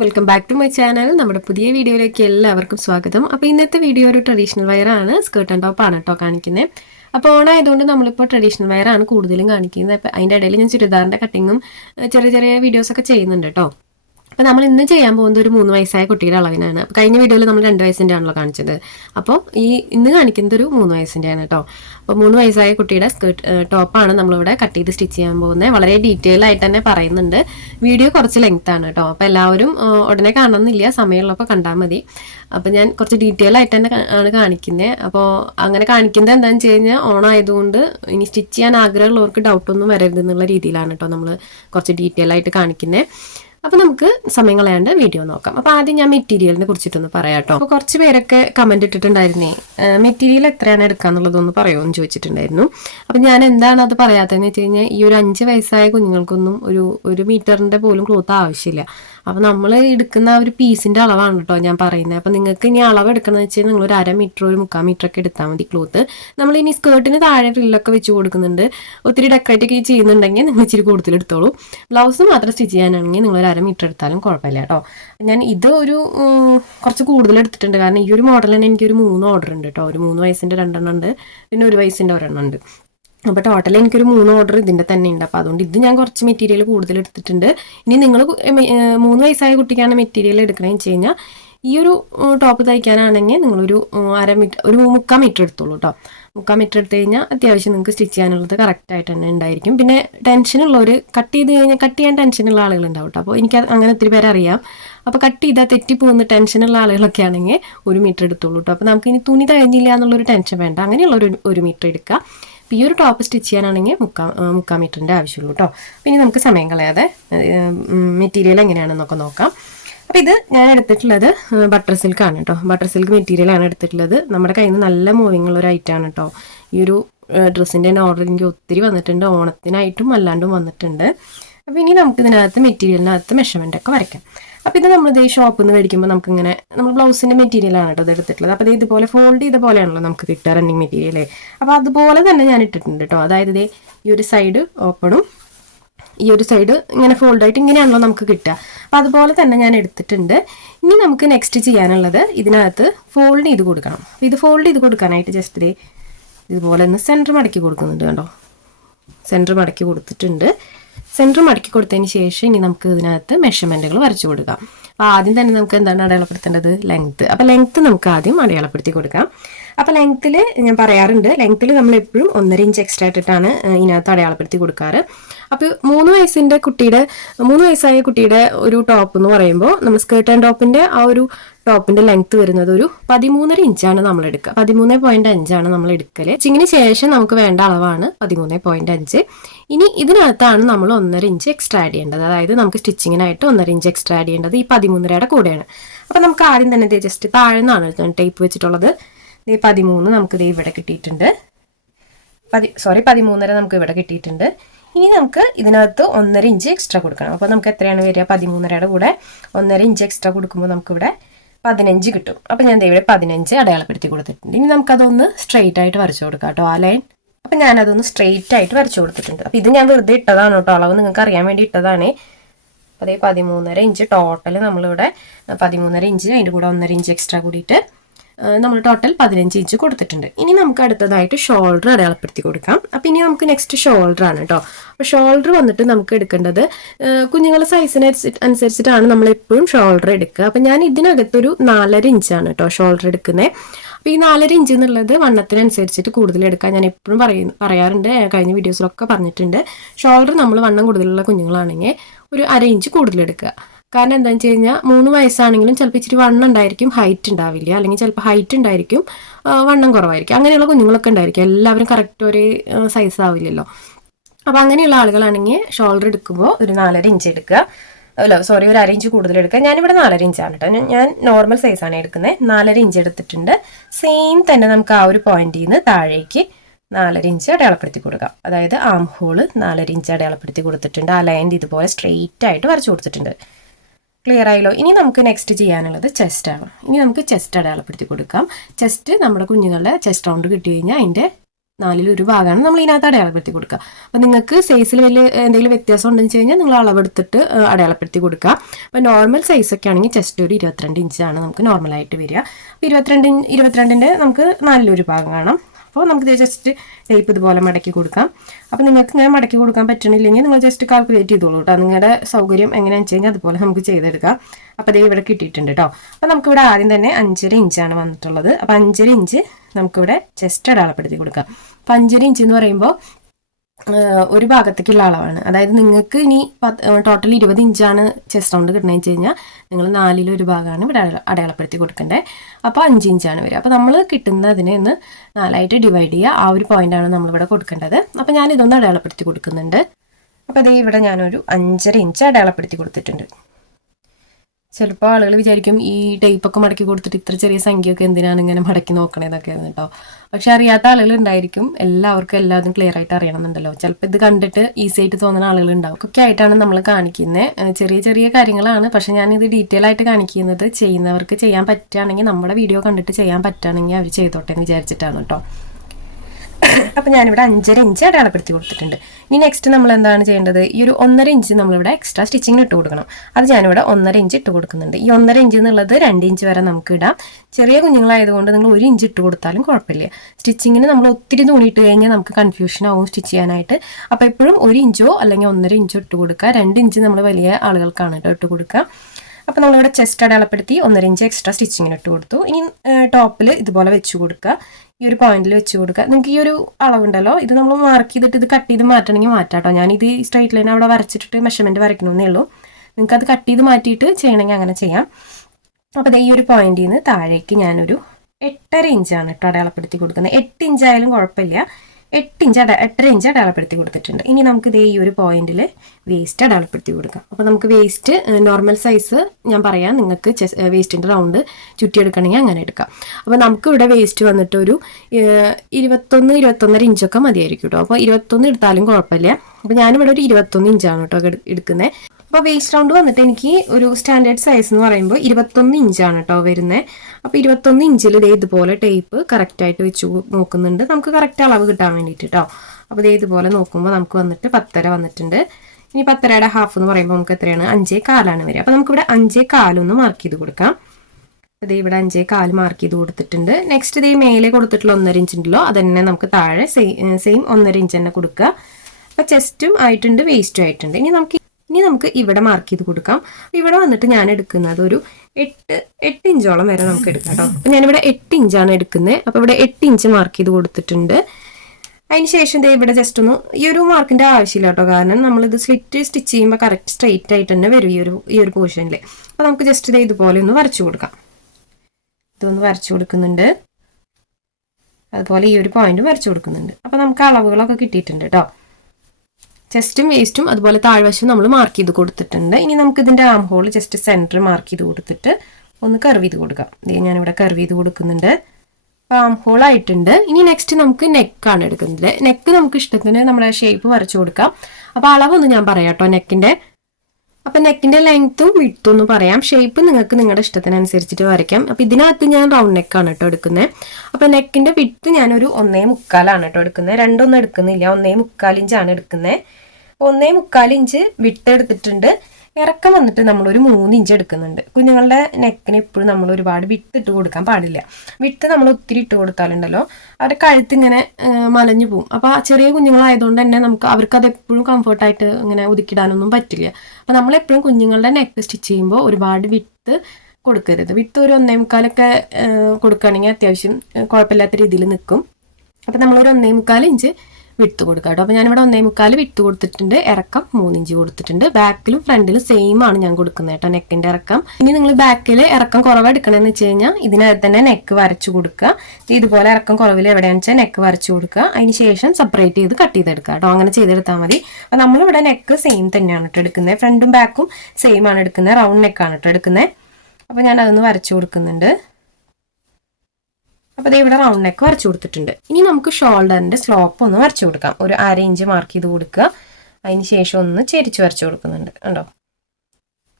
Welcome back to my channel. നമ്മുടെ പുതിയ വീഡിയോയിലേക്ക് എല്ലാവർക്കും സ്വാഗതം. അപ്പോൾ ഇന്നത്തെ വീഡിയോ ഒരു ട്രഡീഷണൽ വെയർ ആണ്, സ്കേർട്ട് ആൻഡ് ടോപ്പ് ആണ് കേട്ടോ കാണിക്കുന്നത്. അപ്പോൾ ഓണായതുകൊണ്ട് നമ്മളിപ്പോൾ ട്രഡീഷണൽ വെയർ ആണ് കൂടുതലും കാണിക്കുന്നത്. അപ്പോൾ അതിൻ്റെ ഇടയിൽ ഞാൻ ചുരിദാറിൻ്റെ കട്ടിങ്ങും ചെറിയ ചെറിയ വീഡിയോസൊക്കെ ചെയ്യുന്നുണ്ട് കേട്ടോ. അപ്പോൾ നമ്മൾ ഇന്ന് ചെയ്യാൻ പോകുന്നത് ഒരു 3 വയസ്സായ കുട്ടിയുടെ അളവിനാണ്. അപ്പോൾ കഴിഞ്ഞ വീഡിയോയിൽ നമ്മൾ 2 വയസ്സിൻ്റെ ആണല്ലോ കാണിച്ചത്. അപ്പോൾ ഇന്ന് കാണിക്കുന്നത് ഒരു 3 വയസ്സിൻ്റെ ആണ് കേട്ടോ. അപ്പോൾ 3 വയസ്സായ കുട്ടിയുടെ സ്കേർട്ട് ടോപ്പാണ് നമ്മളിവിടെ കട്ട് ചെയ്ത് സ്റ്റിച്ച് ചെയ്യാൻ പോകുന്നത്. വളരെ ഡീറ്റെയിൽ ആയിട്ട് തന്നെ പറയുന്നുണ്ട്. വീഡിയോ കുറച്ച് ലെങ്ത് ആണ് കേട്ടോ. അപ്പോൾ എല്ലാവരും ഉടനെ കാണണമെന്നില്ല, സമയമുള്ളപ്പോൾ കണ്ടാൽ മതി. അപ്പോൾ ഞാൻ കുറച്ച് ഡീറ്റെയിൽ ആയിട്ട് തന്നെ ആണ് കാണിക്കുന്നത്. അപ്പോൾ അങ്ങനെ കാണിക്കുന്നത് എന്താണെന്ന് വെച്ച് കഴിഞ്ഞാൽ ഓണായതുകൊണ്ട് ഇനി സ്റ്റിച്ച് ചെയ്യാൻ ആഗ്രഹമുള്ളവർക്ക് ഡൗട്ടൊന്നും വരരുത് എന്നുള്ള രീതിയിലാണ് കേട്ടോ നമ്മൾ കുറച്ച് ഡീറ്റെയിൽ ആയിട്ട് കാണിക്കുന്നത്. അപ്പോൾ നമുക്ക് സമയം കളയാണ്ട് വീഡിയോ നോക്കാം. അപ്പോൾ ആദ്യം ഞാൻ മെറ്റീരിയലിനെ കുറിച്ചിട്ടൊന്ന് പറയാം കേട്ടോ. അപ്പോൾ കുറച്ച് പേരൊക്കെ കമന്റ് ഇട്ടിട്ടുണ്ടായിരുന്നേ, മെറ്റീരിയൽ എത്രയാണ് എടുക്കാന്നുള്ളതൊന്ന് പറയുമെന്ന് ചോദിച്ചിട്ടുണ്ടായിരുന്നു. അപ്പോൾ ഞാൻ എന്താണ് അത് പറയാത്തതെന്ന് വെച്ച് കഴിഞ്ഞാൽ ഈ ഒരു 5 വയസ്സായ കുഞ്ഞുങ്ങൾക്കൊന്നും ഒരു മീറ്ററിന്റെ പോലും ക്ലോത്ത് ആവശ്യമില്ല. അപ്പോൾ നമ്മൾ എടുക്കുന്ന ആ ഒരു പീസിന്റെ അളവാണ് കേട്ടോ ഞാൻ പറയുന്നത്. അപ്പോൾ നിങ്ങൾക്ക് ഇനി അളവ് എടുക്കണമെന്ന് വെച്ചാൽ നിങ്ങൾ ഒരു 1/2 മീറ്റർ 1/4 മീറ്റർ ഒക്കെ എടുത്താൽ മതി ക്ലോത്ത്. നമ്മൾ ഇനി സ്കേർട്ടിന് താഴെ ഫ്രില്ലൊക്കെ വെച്ച് കൊടുക്കുന്നുണ്ട്, ഒത്തിരി ഡെക്കറേറ്റ് ഒക്കെ ചെയ്യുന്നുണ്ടെങ്കിൽ നിങ്ങൾ ഇച്ചിരി കൂടുതൽ എടുത്തോളൂ. ബ്ലൗസ് മാത്രം സ്റ്റിച്ച് ചെയ്യാനാണെങ്കിൽ നിങ്ങൾ ഒരു 1/2 മീറ്റർ എടുത്താലും കുഴപ്പമില്ല കേട്ടോ. ഞാൻ ഇത് കുറച്ച് കൂടുതൽ എടുത്തിട്ടുണ്ട്, കാരണം ഈ ഒരു മോഡൽ തന്നെ എനിക്കൊരു 3 ഓർഡർ ഉണ്ട് കേട്ടോ. ഒരു 3 വയസ്സിൻ്റെ 2 ഉണ്ട്, പിന്നെ 1 വയസ്സിൻ്റെ 1 ഉണ്ട്. അപ്പോൾ ടോട്ടൽ എനിക്കൊരു 3 ഓർഡർ ഇതിൻ്റെ തന്നെ ഉണ്ട്. അപ്പോൾ അതുകൊണ്ട് ഇത് ഞാൻ കുറച്ച് മെറ്റീരിയൽ കൂടുതൽ എടുത്തിട്ടുണ്ട്. ഇനി നിങ്ങൾ 3 വയസ്സായ കുട്ടിക്കാണ് മെറ്റീരിയൽ എടുക്കണമെന്ന് വെച്ച് കഴിഞ്ഞാൽ ഈ ഒരു ടോപ്പ് തയ്ക്കാനാണെങ്കിൽ നിങ്ങളൊരു 1/2 മീറ്റർ 3/4 മീറ്റർ എടുത്തോളൂ കേട്ടോ. 3/4 മീറ്റർ എടുത്തു കഴിഞ്ഞാൽ അത്യാവശ്യം നിങ്ങൾക്ക് സ്റ്റിച്ച് ചെയ്യാനുള്ളത് കറക്റ്റായിട്ട് തന്നെ ഉണ്ടായിരിക്കും. പിന്നെ ടെൻഷനുള്ളവർ കട്ട് ചെയ്യാൻ ടെൻഷനുള്ള ആളുകളുണ്ടാവും കേട്ടോ. അപ്പോൾ എനിക്ക് അങ്ങനെ ഒത്തിരി പേരെ അറിയാം. അപ്പോൾ കട്ട് ചെയ്താൽ തെറ്റിപ്പോകുന്ന ടെൻഷനുള്ള ആളുകളൊക്കെ ആണെങ്കിൽ 1 മീറ്റർ എടുത്തോളൂ കേട്ടോ. അപ്പോൾ നമുക്ക് ഇനി തുണി തഴഞ്ഞില്ല എന്നുള്ളൊരു ടെൻഷൻ വേണ്ട, അങ്ങനെയുള്ള 1 മീറ്റർ എടുക്കുക. ഈ ഒരു ടോപ്പ് സ്റ്റിച്ച് ചെയ്യാനാണെങ്കിൽ 3/4 മീറ്ററിൻ്റെ ആവശ്യമുള്ളൂ കേട്ടോ. പിന്നെ നമുക്ക് സമയം കളയാതെ മെറ്റീരിയൽ എങ്ങനെയാണെന്നൊക്കെ നോക്കാം. അപ്പോൾ ഇത് ഞാൻ എടുത്തിട്ടുള്ളത് ബട്ടർ സിൽക്കാണ് കേട്ടോ. ബട്ടർ സിൽക്ക് മെറ്റീരിയലാണ് എടുത്തിട്ടുള്ളത്. നമ്മുടെ കയ്യിൽ നിന്ന് നല്ല മൂവിങ് ഉള്ള ഒരു ഐറ്റമാണ് കേട്ടോ. ഈ ഒരു ഡ്രസ്സിൻ്റെ തന്നെ ഓർഡർ എനിക്ക് ഒത്തിരി വന്നിട്ടുണ്ട്, ഓണത്തിനായിട്ടും അല്ലാണ്ടും വന്നിട്ടുണ്ട്. അപ്പോൾ ഇനി നമുക്ക് ഇതിനകത്ത് മെറ്റീരിയലിനകത്ത് മെഷർമെൻ്റ് ഒക്കെ വരയ്ക്കാം. അപ്പോൾ ഇത് നമ്മളിത് ഈ ഷോപ്പിൽ നിന്ന് മേടിക്കുമ്പോൾ നമുക്കിങ്ങനെ നമ്മൾ ബ്ലൗസിൻ്റെ മെറ്റീരിയലാണ് കേട്ടോ ഇത് എടുത്തിട്ടുള്ളത്. അപ്പോൾ ഇതുപോലെ ഫോൾഡ് ചെയ്ത പോലെയാണല്ലോ നമുക്ക് കിട്ടുക റണ്ണിങ് മെറ്റീരിയലേ. അപ്പോൾ അതുപോലെ തന്നെ ഞാൻ ഇട്ടിട്ടുണ്ട് കേട്ടോ. അതായത് ഈ ഒരു സൈഡ് ഓപ്പണും ഈ ഒരു സൈഡ് ഇങ്ങനെ ഫോൾഡായിട്ട് ഇങ്ങനെയാണല്ലോ നമുക്ക് കിട്ടുക. അപ്പോൾ അതുപോലെ തന്നെ ഞാൻ എടുത്തിട്ടുണ്ട്. ഇനി നമുക്ക് നെക്സ്റ്റ് ചെയ്യാനുള്ളത് ഇതിനകത്ത് ഫോൾഡ് ചെയ്ത് കൊടുക്കണം. അപ്പോൾ ഇത് ഫോൾഡ് ചെയ്ത് കൊടുക്കാനായിട്ട് ജസ്റ്റ് ഇതുപോലെ ഒന്ന് സെൻറ്റർ മടക്കി കൊടുക്കുന്നുണ്ട് കണ്ടോ. സെൻറ്റർ മടക്കി കൊടുത്തിട്ടുണ്ട്. സെൻറ്റർ മടക്കി കൊടുത്തതിന് ശേഷം ഇനി നമുക്ക് ഇതിനകത്ത് മെഷർമെൻറ്റുകൾ വരച്ചു കൊടുക്കാം. അപ്പോൾ ആദ്യം തന്നെ നമുക്ക് എന്താണ് അടയാളപ്പെടുത്തേണ്ടത്? ലെങ്ത്ത്. അപ്പോൾ ലെങ്ത്ത് നമുക്ക് ആദ്യം അടയാളപ്പെടുത്തി കൊടുക്കാം. അപ്പോൾ ലെങ്ത്തിൽ ഞാൻ പറയാറുണ്ട്, ലെങ്ത്തിൽ നമ്മൾ എപ്പോഴും 1.5 ഇഞ്ച് എക്സ്ട്രാ ഇട്ടിട്ടാണ് ഇതിനകത്ത് അടയാളപ്പെടുത്തി കൊടുക്കാറ്. അപ്പോൾ 3 വയസ്സായ കുട്ടിയുടെ ഒരു ടോപ്പ് എന്ന് പറയുമ്പോൾ നമ്മൾ സ്കേർട്ട് ആൻഡ് ടോപ്പിൻ്റെ ആ ഒരു ടോപ്പിന്റെ ലെങ്ത് വരുന്നത് ഒരു 13.5 ഇഞ്ചാണ് നമ്മൾ എടുക്കുക. 13.5 നമ്മൾ എടുക്കൽ. സ്റ്റിച്ചിങ്ങിന് ശേഷം നമുക്ക് വേണ്ട അളവാണ് 13.5. ഇനി ഇതിനകത്താണ് നമ്മൾ 1.5 ഇഞ്ച് എക്സ്ട്രാ ആഡ് ചെയ്യേണ്ടത്. അതായത് നമുക്ക് സ്റ്റിച്ചിങ്ങിനായിട്ട് 1.5 ഇഞ്ച് എക്സ്ട്രാ ആഡ് ചെയ്യേണ്ടത് ഈ 13.5യുടെ കൂടെയാണ്. അപ്പോൾ നമുക്ക് ആദ്യം തന്നെ ജസ്റ്റ് താഴെ നിന്നാണ് ടേപ്പ് വെച്ചിട്ടുള്ളത്. 13 നമുക്ക് ഇവിടെ കിട്ടിയിട്ടുണ്ട്. 13.5 നമുക്ക് ഇവിടെ കിട്ടിയിട്ടുണ്ട്. ഇനി നമുക്ക് ഇതിനകത്ത് 1.5 ഇഞ്ച് എക്സ്ട്രാ കൊടുക്കണം. അപ്പോൾ നമുക്ക് എത്രയാണ് വരിക? 13.5യുടെ കൂടെ 1.5 ഇഞ്ച് എക്സ്ട്രാ കൊടുക്കുമ്പോൾ നമുക്കിവിടെ 15 കിട്ടും. അപ്പോൾ ഞാൻ ഇവിടെ 15 അടയാളപ്പെടുത്തി കൊടുത്തിട്ടുണ്ട്. ഇനി നമുക്കതൊന്ന് സ്ട്രെയിറ്റ് ആയിട്ട് വരച്ചു കൊടുക്കാം കേട്ടോ, ആ ലൈൻ. അപ്പം ഞാനതൊന്ന് സ്ട്രെയിറ്റ് ആയിട്ട് വരച്ചു കൊടുത്തിട്ടുണ്ട്. അപ്പോൾ ഇത് ഞാൻ വെറുതെ ഇട്ടതാണ് കേട്ടോ, അളവ് നിങ്ങൾക്ക് അറിയാൻ വേണ്ടി ഇട്ടതാണ്. അപ്പോൾ 13.5 ഇഞ്ച് ടോട്ടൽ നമ്മളിവിടെ 13.5 ഇഞ്ച് അതിൻ്റെ കൂടെ 1.5 ഇഞ്ച് എക്സ്ട്രാ കൂടിയിട്ട് നമ്മൾ ടോട്ടൽ 15 ഇഞ്ച് കൊടുത്തിട്ടുണ്ട്. ഇനി നമുക്ക് അടുത്തതായിട്ട് ഷോൾഡർ അടയാളപ്പെടുത്തി കൊടുക്കാം. അപ്പോൾ ഇനി നമുക്ക് നെക്സ്റ്റ് ഷോൾഡർ ആണ് കേട്ടോ. അപ്പോൾ ഷോൾഡർ വന്നിട്ട് നമുക്ക് എടുക്കേണ്ടത് കുഞ്ഞുങ്ങളുടെ സൈസിന് അനുസരിച്ചിട്ടാണ് നമ്മൾ എപ്പോഴും ഷോൾഡർ എടുക്കുക. അപ്പോൾ ഞാൻ ഇതിനകത്തൊരു 4.5 ഇഞ്ചാണ് കേട്ടോ ഷോൾഡർ എടുക്കുന്നത്. അപ്പോൾ ഈ 4.5 ഇഞ്ച് എന്നുള്ളത് വണ്ണത്തിനനുസരിച്ചിട്ട് കൂടുതൽ എടുക്കാൻ ഞാൻ എപ്പോഴും പറയാറുണ്ട്, കഴിഞ്ഞ വീഡിയോസിലൊക്കെ പറഞ്ഞിട്ടുണ്ട്. ഷോൾഡർ നമ്മൾ വണ്ണം കൂടുതലുള്ള കുഞ്ഞുങ്ങളാണെങ്കിൽ ഒരു 1/2 ഇഞ്ച് കൂടുതൽ എടുക്കുക. കാരണം എന്താണെന്ന് വെച്ച് കഴിഞ്ഞാൽ 3 വയസ്സാണെങ്കിലും ചിലപ്പോൾ ഇച്ചിരി വണ്ണം ഉണ്ടായിരിക്കും, ഹൈറ്റ് ഉണ്ടാവില്ല. അല്ലെങ്കിൽ ചിലപ്പോൾ ഹൈറ്റ് ഉണ്ടായിരിക്കും, വണ്ണം കുറവായിരിക്കും. അങ്ങനെയുള്ള കുഞ്ഞുങ്ങളൊക്കെ ഉണ്ടായിരിക്കും. എല്ലാവരും കറക്റ്റ് ഒരേ സൈസ് ആവില്ലല്ലോ. അപ്പോൾ അങ്ങനെയുള്ള ആളുകളാണെങ്കിൽ ഷോൾഡർ എടുക്കുമ്പോൾ ഒരു 4.5 ഇഞ്ച് എടുക്കുക. ഒരു 1/2 ഇഞ്ച് കൂടുതൽ എടുക്കുക. ഞാനിവിടെ 4.5 ഇഞ്ചാണ് കേട്ടോ. ഞാൻ നോർമൽ സൈസാണ് എടുക്കുന്നത്. 4.5 ഇഞ്ച് എടുത്തിട്ടുണ്ട്. സെയിം തന്നെ നമുക്ക് ആ ഒരു പോയിന്റിൽ നിന്ന് താഴേക്ക് 4.5 ഇഞ്ച് അടയാളപ്പെടുത്തി കൊടുക്കാം. അതായത് ആം ഹോള് 4.5 ഇഞ്ച് അടയാളപ്പെടുത്തി കൊടുത്തിട്ടുണ്ട്. ആ ലൈൻ ഇതുപോലെ സ്ട്രെയിറ്റ് ആയിട്ട് വരച്ചു കൊടുത്തിട്ടുണ്ട്. ക്ലിയർ ആയല്ലോ. ഇനി നമുക്ക് നെക്സ്റ്റ് ചെയ്യാനുള്ളത് ചെസ്റ്റ് ആണ്. ഇനി നമുക്ക് ചെസ്റ്റ് അടയാളപ്പെടുത്തി കൊടുക്കാം. ചെസ്റ്റ് നമ്മുടെ കുഞ്ഞുങ്ങളുടെ ചെസ്റ്റ് റൗണ്ട് കിട്ടി കഴിഞ്ഞാൽ അതിൻ്റെ 4/1 ഭാഗമാണ് നമ്മൾ ഇതിനകത്ത് അടയാളപ്പെടുത്തി കൊടുക്കുക. അപ്പോൾ നിങ്ങൾക്ക് സൈസിൽ വലിയ എന്തെങ്കിലും വ്യത്യാസം ഉണ്ടെന്ന് വെച്ച് കഴിഞ്ഞാൽ നിങ്ങൾ അളവെടുത്തിട്ട് അടയാളപ്പെടുത്തി കൊടുക്കുക. അപ്പോൾ നോർമൽ സൈസൊക്കെ ആണെങ്കിൽ ജസ്റ്റ് ഒരു 22 ഇഞ്ചാണ് നമുക്ക് നോർമലായിട്ട് വരിക. അപ്പോൾ 22-ൻ്റെ നമുക്ക് 4/1 ഭാഗം കാണാം. അപ്പോൾ നമുക്ക് ജസ്റ്റ് ടേപ്പ് ഇതുപോലെ മടക്കി കൊടുക്കാം. അപ്പോൾ നിങ്ങൾക്ക് ഇങ്ങനെ മടക്കി കൊടുക്കാൻ പറ്റണില്ലെങ്കിൽ നിങ്ങൾ ജസ്റ്റ് കാൽക്കുലേറ്റ് ചെയ്തോളൂ കേട്ടോ. നിങ്ങളുടെ സൗകര്യം എങ്ങനെയാണെന്ന് വെച്ച് കഴിഞ്ഞാൽ അതുപോലെ നമുക്ക് ചെയ്തെടുക്കാം. അപ്പോൾ അതേ ഇവിടെ കിട്ടിയിട്ടുണ്ട് കേട്ടോ. അപ്പോൾ നമുക്കിവിടെ ആദ്യം തന്നെ 5.5 ഇഞ്ചാണ് വന്നിട്ടുള്ളത്. അപ്പോൾ 5.5 ഇഞ്ച് നമുക്കിവിടെ ചെസ്റ്റ് അടയാളപ്പെടുത്തി കൊടുക്കാം. അപ്പോൾ 5.5 ഇഞ്ച് എന്ന് പറയുമ്പോൾ ഒരു ഭാഗത്തേക്കുള്ള അളവാണ്. അതായത് നിങ്ങൾക്ക് ഇനി ടോട്ടൽ 20 ഇഞ്ചാണ് ചെസ്റ്റ് റൗണ്ട് കിട്ടണമെന്ന് വെച്ച് കഴിഞ്ഞാൽ നിങ്ങൾ 4/1 ഭാഗമാണ് ഇവിടെ അടയാളപ്പെടുത്തി കൊടുക്കേണ്ടത്. അപ്പോൾ 5 ഇഞ്ചാണ് വരിക. അപ്പോൾ നമ്മൾ കിട്ടുന്നതിനെ ഒന്ന് 4ആയിട്ട് ഡിവൈഡ് ചെയ്യുക. ആ ഒരു പോയിന്റാണ് നമ്മളിവിടെ കൊടുക്കേണ്ടത്. അപ്പോൾ ഞാൻ ഇതൊന്ന് അടയാളപ്പെടുത്തി കൊടുക്കുന്നുണ്ട്. അപ്പോൾ അതേ ഇവിടെ ഞാനൊരു 5.5 ഇഞ്ച് അടയാളപ്പെടുത്തി കൊടുത്തിട്ടുണ്ട്. ചിലപ്പോൾ ആളുകൾ വിചാരിക്കും ഈ ടൈപ്പൊക്കെ മടക്കി കൊടുത്തിട്ട് ഇത്ര ചെറിയ സംഖ്യയൊക്കെ എന്തിനാണ് ഇങ്ങനെ മടക്കി നോക്കണേന്നൊക്കെയാണ് കേട്ടോ. പക്ഷെ അറിയാത്ത ആളുകൾ ഉണ്ടായിരിക്കും. എല്ലാവർക്കും എല്ലാതും ക്ലിയർ ആയിട്ട് അറിയണമെന്നുണ്ടല്ലോ. ചിലപ്പോൾ ഇത് കണ്ടിട്ട് ഈസി ആയിട്ട് തോന്നുന്ന ആളുകൾ ഉണ്ടാവും. ഒക്കെ ആയിട്ടാണ് നമ്മൾ കാണിക്കുന്നത്. ചെറിയ ചെറിയ കാര്യങ്ങളാണ്. പക്ഷെ ഞാനിത് ഡീറ്റെയിൽ ആയിട്ട് കാണിക്കുന്നത് ചെയ്യുന്നവർക്ക് ചെയ്യാൻ പറ്റുകയാണെങ്കിൽ, നമ്മുടെ വീഡിയോ കണ്ടിട്ട് ചെയ്യാൻ പറ്റുകയാണെങ്കിൽ അവർ ചെയ്തോട്ടെ എന്ന് വിചാരിച്ചിട്ടാണ് കേട്ടോ. അപ്പോൾ ഞാനിവിടെ 5.5 ഇഞ്ച് അടയാളപ്പെടുത്തി കൊടുത്തിട്ടുണ്ട്. ഇനി നെക്സ്റ്റ് നമ്മൾ എന്താണ് ചെയ്യേണ്ടത്? ഈ ഒരു 1.5 ഇഞ്ച് നമ്മളിവിടെ എക്സ്ട്രാ സ്റ്റിച്ചിങ്ങിന് ഇട്ട് കൊടുക്കണം. അത് ഞാനിവിടെ 1.5 ഇഞ്ച് ഇട്ട് കൊടുക്കുന്നുണ്ട്. ഈ 1.5 ഇഞ്ച് എന്നുള്ളത് 2 ഇഞ്ച് വരെ നമുക്ക് ഇടാം. ചെറിയ കുഞ്ഞുങ്ങളായതുകൊണ്ട് നിങ്ങൾ 1 ഇഞ്ച് ഇട്ട് കൊടുത്താലും കുഴപ്പമില്ല. സ്റ്റിച്ചിങ്ങിന് നമ്മൾ ഒത്തിരി തുണിയിട്ട് കഴിഞ്ഞാൽ നമുക്ക് കൺഫ്യൂഷൻ ആവും സ്റ്റിച്ച് ചെയ്യാനായിട്ട്. അപ്പോൾ എപ്പോഴും 1 ഇഞ്ചോ അല്ലെങ്കിൽ 1.5 ഇഞ്ചോ ഇട്ട് കൊടുക്കുക. 2 ഇഞ്ച് നമ്മൾ വലിയ ആളുകൾക്കാണ് കേട്ടോ ഇട്ട് കൊടുക്കുക. അപ്പോൾ നമ്മളിവിടെ ചെസ്റ്റ് അടയാളപ്പെടുത്തി 1.5 ഇഞ്ച് എക്സ്ട്രാ സ്റ്റിച്ചിങ്ങിന് ഇട്ട് കൊടുത്തു. ഇനി ടോപ്പിൽ ഇതുപോലെ വെച്ച് കൊടുക്കുക. ഈ ഒരു പോയിന്റിൽ വെച്ച് കൊടുക്കുക. നിങ്ങൾക്ക് ഈ ഒരു അളവുണ്ടല്ലോ, ഇത് നമ്മൾ മാർക്ക് ചെയ്തിട്ട് ഇത് കട്ട് ചെയ്ത് മാറ്റണമെങ്കിൽ മാറ്റാം കേട്ടോ. ഞാനിത് സ്ട്രൈറ്റ് ലൈൻ അവിടെ വരച്ചിട്ട് മെഷർമെൻറ്റ് വരയ്ക്കണമെന്നേ ഉള്ളൂ. നിങ്ങൾക്ക് അത് കട്ട് ചെയ്ത് മാറ്റിയിട്ട് ചെയ്യണമെങ്കിൽ അങ്ങനെ ചെയ്യാം. അപ്പോൾ ഈ ഒരു പോയിന്റിൽ നിന്ന് താഴേക്ക് ഞാനൊരു 8.5 ഇഞ്ചാണ് കേട്ടോ അടയാളപ്പെടുത്തി കൊടുക്കുന്നത്. 8 ഇഞ്ചായാലും കുഴപ്പമില്ല. 8.5 ഇഞ്ച് അടയാളപ്പെടുത്തി കൊടുത്തിട്ടുണ്ട്. ഇനി നമുക്ക് ഇതേ ഈ ഒരു പോയിന്റിൽ വേസ്റ്റ് അടയാളപ്പെടുത്തി കൊടുക്കാം. അപ്പോൾ നമുക്ക് വേസ്റ്റ് നോർമൽ സൈസ് ഞാൻ പറയാം, നിങ്ങൾക്ക് വേസ്റ്റിൻ്റെ റൗണ്ട് ചുറ്റിയെടുക്കണമെങ്കിൽ അങ്ങനെ എടുക്കാം. അപ്പോൾ നമുക്ക് ഇവിടെ വേസ്റ്റ് വന്നിട്ട് ഒരു 21-21.5 ഇഞ്ചൊക്കെ മതിയായിരിക്കും കേട്ടോ. അപ്പോൾ 21 എടുത്താലും കുഴപ്പമില്ല. അപ്പോൾ ഞാനിവിടെ ഒരു 21 ഇഞ്ചാണ് കേട്ടോ എടുക്കുന്നത്. അപ്പോൾ വേസ്റ്റ് റൗണ്ട് വന്നിട്ട് എനിക്ക് ഒരു സ്റ്റാൻഡേർഡ് സൈസ് എന്ന് പറയുമ്പോൾ 21 ഇഞ്ചാണ് കേട്ടോ വരുന്നത്. അപ്പോൾ 21 ഇഞ്ചിൽ ഇതുപോലെ ടേപ്പ് കറക്റ്റായിട്ട് വെച്ച് നോക്കുന്നുണ്ട്. നമുക്ക് കറക്റ്റ് അളവ് കിട്ടാൻ വേണ്ടിയിട്ട് കേട്ടോ. അപ്പോൾ ഇതുപോലെ നോക്കുമ്പോൾ നമുക്ക് വന്നിട്ട് 10.5 വന്നിട്ടുണ്ട്. ഇനി 10.5യുടെ ഹാഫ് എന്ന് പറയുമ്പോൾ നമുക്ക് എത്രയാണ്? 5.4 വരിക. അപ്പോൾ നമുക്കിവിടെ 5.4 മാർക്ക് ചെയ്ത് കൊടുക്കാം. അതേ ഇവിടെ 5.4 മാർക്ക് ചെയ്ത് കൊടുത്തിട്ടുണ്ട്. നെക്സ്റ്റ് ഇതേ മേലെ കൊടുത്തിട്ടുള്ള 1.5 ഇഞ്ച് ഉണ്ടല്ലോ, അത് തന്നെ നമുക്ക് താഴെ സെയിം 1.5 ഇഞ്ച് തന്നെ കൊടുക്കുക. അപ്പോൾ ചെസ്റ്റും ആയിട്ടുണ്ട്, വേസ്റ്റും ആയിട്ടുണ്ട്. ഇനി നമുക്ക് ഇവിടെ മാർക്ക് ചെയ്ത് കൊടുക്കാം. ഇവിടെ വന്നിട്ട് ഞാൻ എടുക്കുന്നത് ഒരു 8 ഇഞ്ചോളം വരെ നമുക്ക് എടുക്കാം കേട്ടോ. അപ്പോൾ ഞാനിവിടെ 8 ഇഞ്ചാണ് എടുക്കുന്നത്. അപ്പോൾ ഇവിടെ 8 ഇഞ്ച് മാർക്ക് ചെയ്ത് കൊടുത്തിട്ടുണ്ട്. അതിന് ശേഷം ഇവിടെ ജസ്റ്റ് ഒന്ന് ഈ ഒരു മാർക്കിൻ്റെ ആവശ്യമില്ല കേട്ടോ. കാരണം നമ്മളിത് സ്റ്റിച്ച് ചെയ്യുമ്പോൾ കറക്റ്റ് സ്ട്രെയിറ്റ് ആയിട്ട് തന്നെ വരും ഈ ഒരു പോർഷനിൽ. അപ്പോൾ നമുക്ക് ജസ്റ്റ് ഇതുപോലെ ഒന്ന് വരച്ചു കൊടുക്കാം. ഇതൊന്ന് വരച്ചു കൊടുക്കുന്നുണ്ട്. അതുപോലെ ഈ ഒരു പോയിന്റ് വരച്ചു കൊടുക്കുന്നുണ്ട്. അപ്പോൾ നമുക്ക് അളവുകളൊക്കെ കിട്ടിയിട്ടുണ്ട് കേട്ടോ. ചെസ്റ്റും വേസ്റ്റും അതുപോലെ താഴ്വശം നമ്മൾ മാർക്ക് ചെയ്ത് കൊടുത്തിട്ടുണ്ട്. ഇനി നമുക്ക് ഇതിൻ്റെ arm hole just centre mark ചെയ്ത് കൊടുത്തിട്ട് ഒന്ന് കർവ് ചെയ്ത് കൊടുക്കാം. ഞാനിവിടെ കർവ് ചെയ്ത് കൊടുക്കുന്നുണ്ട്. അപ്പോൾ ആം ഹോൾ ആയിട്ടുണ്ട്. ഇനി നെക്സ്റ്റ് നമുക്ക് നെക്കാണ് എടുക്കുന്നത്. നെക്ക് നമുക്ക് ഇഷ്ടത്തിന് നമ്മുടെ ഷേപ്പ് വരച്ചു കൊടുക്കാം. അപ്പോൾ അളവൊന്ന് ഞാൻ പറയാം കേട്ടോ നെക്കിൻ്റെ. അപ്പം നെക്കിൻ്റെ ലെങ്ത്തും വിഡ്ത്തും ഒന്ന് പറയാം. ഷേപ്പ് നിങ്ങൾക്ക് നിങ്ങളുടെ ഇഷ്ടത്തിനനുസരിച്ചിട്ട് വരയ്ക്കാം. അപ്പോൾ ഇതിനകത്ത് ഞാൻ റൗണ്ട് നെക്കാണ് കേട്ടോ എടുക്കുന്നത്. അപ്പോൾ നെക്കിൻ്റെ വിഡ്ത്ത് ഞാനൊരു 1.25 കേട്ടോ എടുക്കുന്നത്. 2 എടുക്കുന്നില്ല, 1.25 ഇഞ്ചാണ് എടുക്കുന്നത്. 1.25 ഇഞ്ച് വിട്ട് എടുത്തിട്ടുണ്ട്. ഇറക്കം വന്നിട്ട് നമ്മളൊരു 3 ഇഞ്ച് എടുക്കുന്നുണ്ട്. കുഞ്ഞുങ്ങളുടെ നെക്കിന് എപ്പോഴും നമ്മൾ ഒരുപാട് വിട്ട് ഇട്ട് കൊടുക്കാൻ പാടില്ല. വിട്ട് നമ്മൾ ഒത്തിരി ഇട്ട് കൊടുത്താലുണ്ടല്ലോ അവരുടെ കഴുത്തിങ്ങനെ മലഞ്ഞു പോകും. അപ്പോൾ ചെറിയ കുഞ്ഞുങ്ങളായതുകൊണ്ട് തന്നെ അവർക്ക് അത് എപ്പോഴും കംഫർട്ടായിട്ട് ഇങ്ങനെ ഒതുക്കിടാനൊന്നും പറ്റില്ല. അപ്പോൾ നമ്മളെപ്പോഴും കുഞ്ഞുങ്ങളുടെ നെക്ക് സ്റ്റിച്ച് ചെയ്യുമ്പോൾ ഒരുപാട് വിട്ട് കൊടുക്കരുത്. വിട്ട് ഒരു 1.25 കൊടുക്കുകയാണെങ്കിൽ അത്യാവശ്യം കുഴപ്പമില്ലാത്ത രീതിയിൽ നിൽക്കും. അപ്പോൾ നമ്മളൊരു 1.25 ഇഞ്ച് വിട്ട് കൊടുക്കാം കേട്ടോ. അപ്പോൾ ഞാനിവിടെ 1.25 വിട്ട് കൊടുത്തിട്ടുണ്ട്. ഇറക്കം 3 ഇഞ്ച് കൊടുത്തിട്ടുണ്ട്. ബാക്കിലും ഫ്രണ്ടിലും സെയിം ആണ് ഞാൻ കൊടുക്കുന്നത് കേട്ടോ നെക്കിൻ്റെ ഇറക്കം. ഇനി നിങ്ങൾ ബാക്കിൽ ഇറക്കം കുറവ് എടുക്കണമെന്ന് വെച്ച് കഴിഞ്ഞാൽ ഇതിനകത്ത് തന്നെ നെക്ക് വരച്ചു കൊടുക്കുക. ഇതുപോലെ ഇറക്കം കുറവിൽ എവിടെയാണെന്ന് വെച്ചാൽ നെക്ക് വരച്ചു കൊടുക്കുക. അതിന് ശേഷം സെപ്പറേറ്റ് ചെയ്ത് കട്ട് ചെയ്തെടുക്കുക കേട്ടോ. അങ്ങനെ ചെയ്തെടുത്താൽ മതി. അപ്പോൾ നമ്മളിവിടെ നെക്ക് സെയിം തന്നെയാണ് കേട്ടോ എടുക്കുന്നത്. ഫ്രണ്ടും ബാക്കും സെയിം ആണ് എടുക്കുന്നത്. റൗണ്ട് നെക്കാണ് കേട്ടോ എടുക്കുന്നത്. അപ്പോൾ ഞാൻ അതൊന്ന് വരച്ചു കൊടുക്കുന്നുണ്ട്. അപ്പോൾ ഇവിടെ റൗണ്ട് നെക്ക് വരച്ചു കൊടുത്തിട്ടുണ്ട്. ഇനി നമുക്ക് ഷോൾഡറിൻ്റെ സ്ലോപ്പ് ഒന്ന് വരച്ചു കൊടുക്കാം. ഒരു 1/2 ഇഞ്ച് മാർക്ക് ചെയ്ത് കൊടുക്കുക. അതിന് ശേഷം ഒന്ന് ചെരിച്ച് വരച്ചു കൊടുക്കുന്നുണ്ട് കണ്ടോ.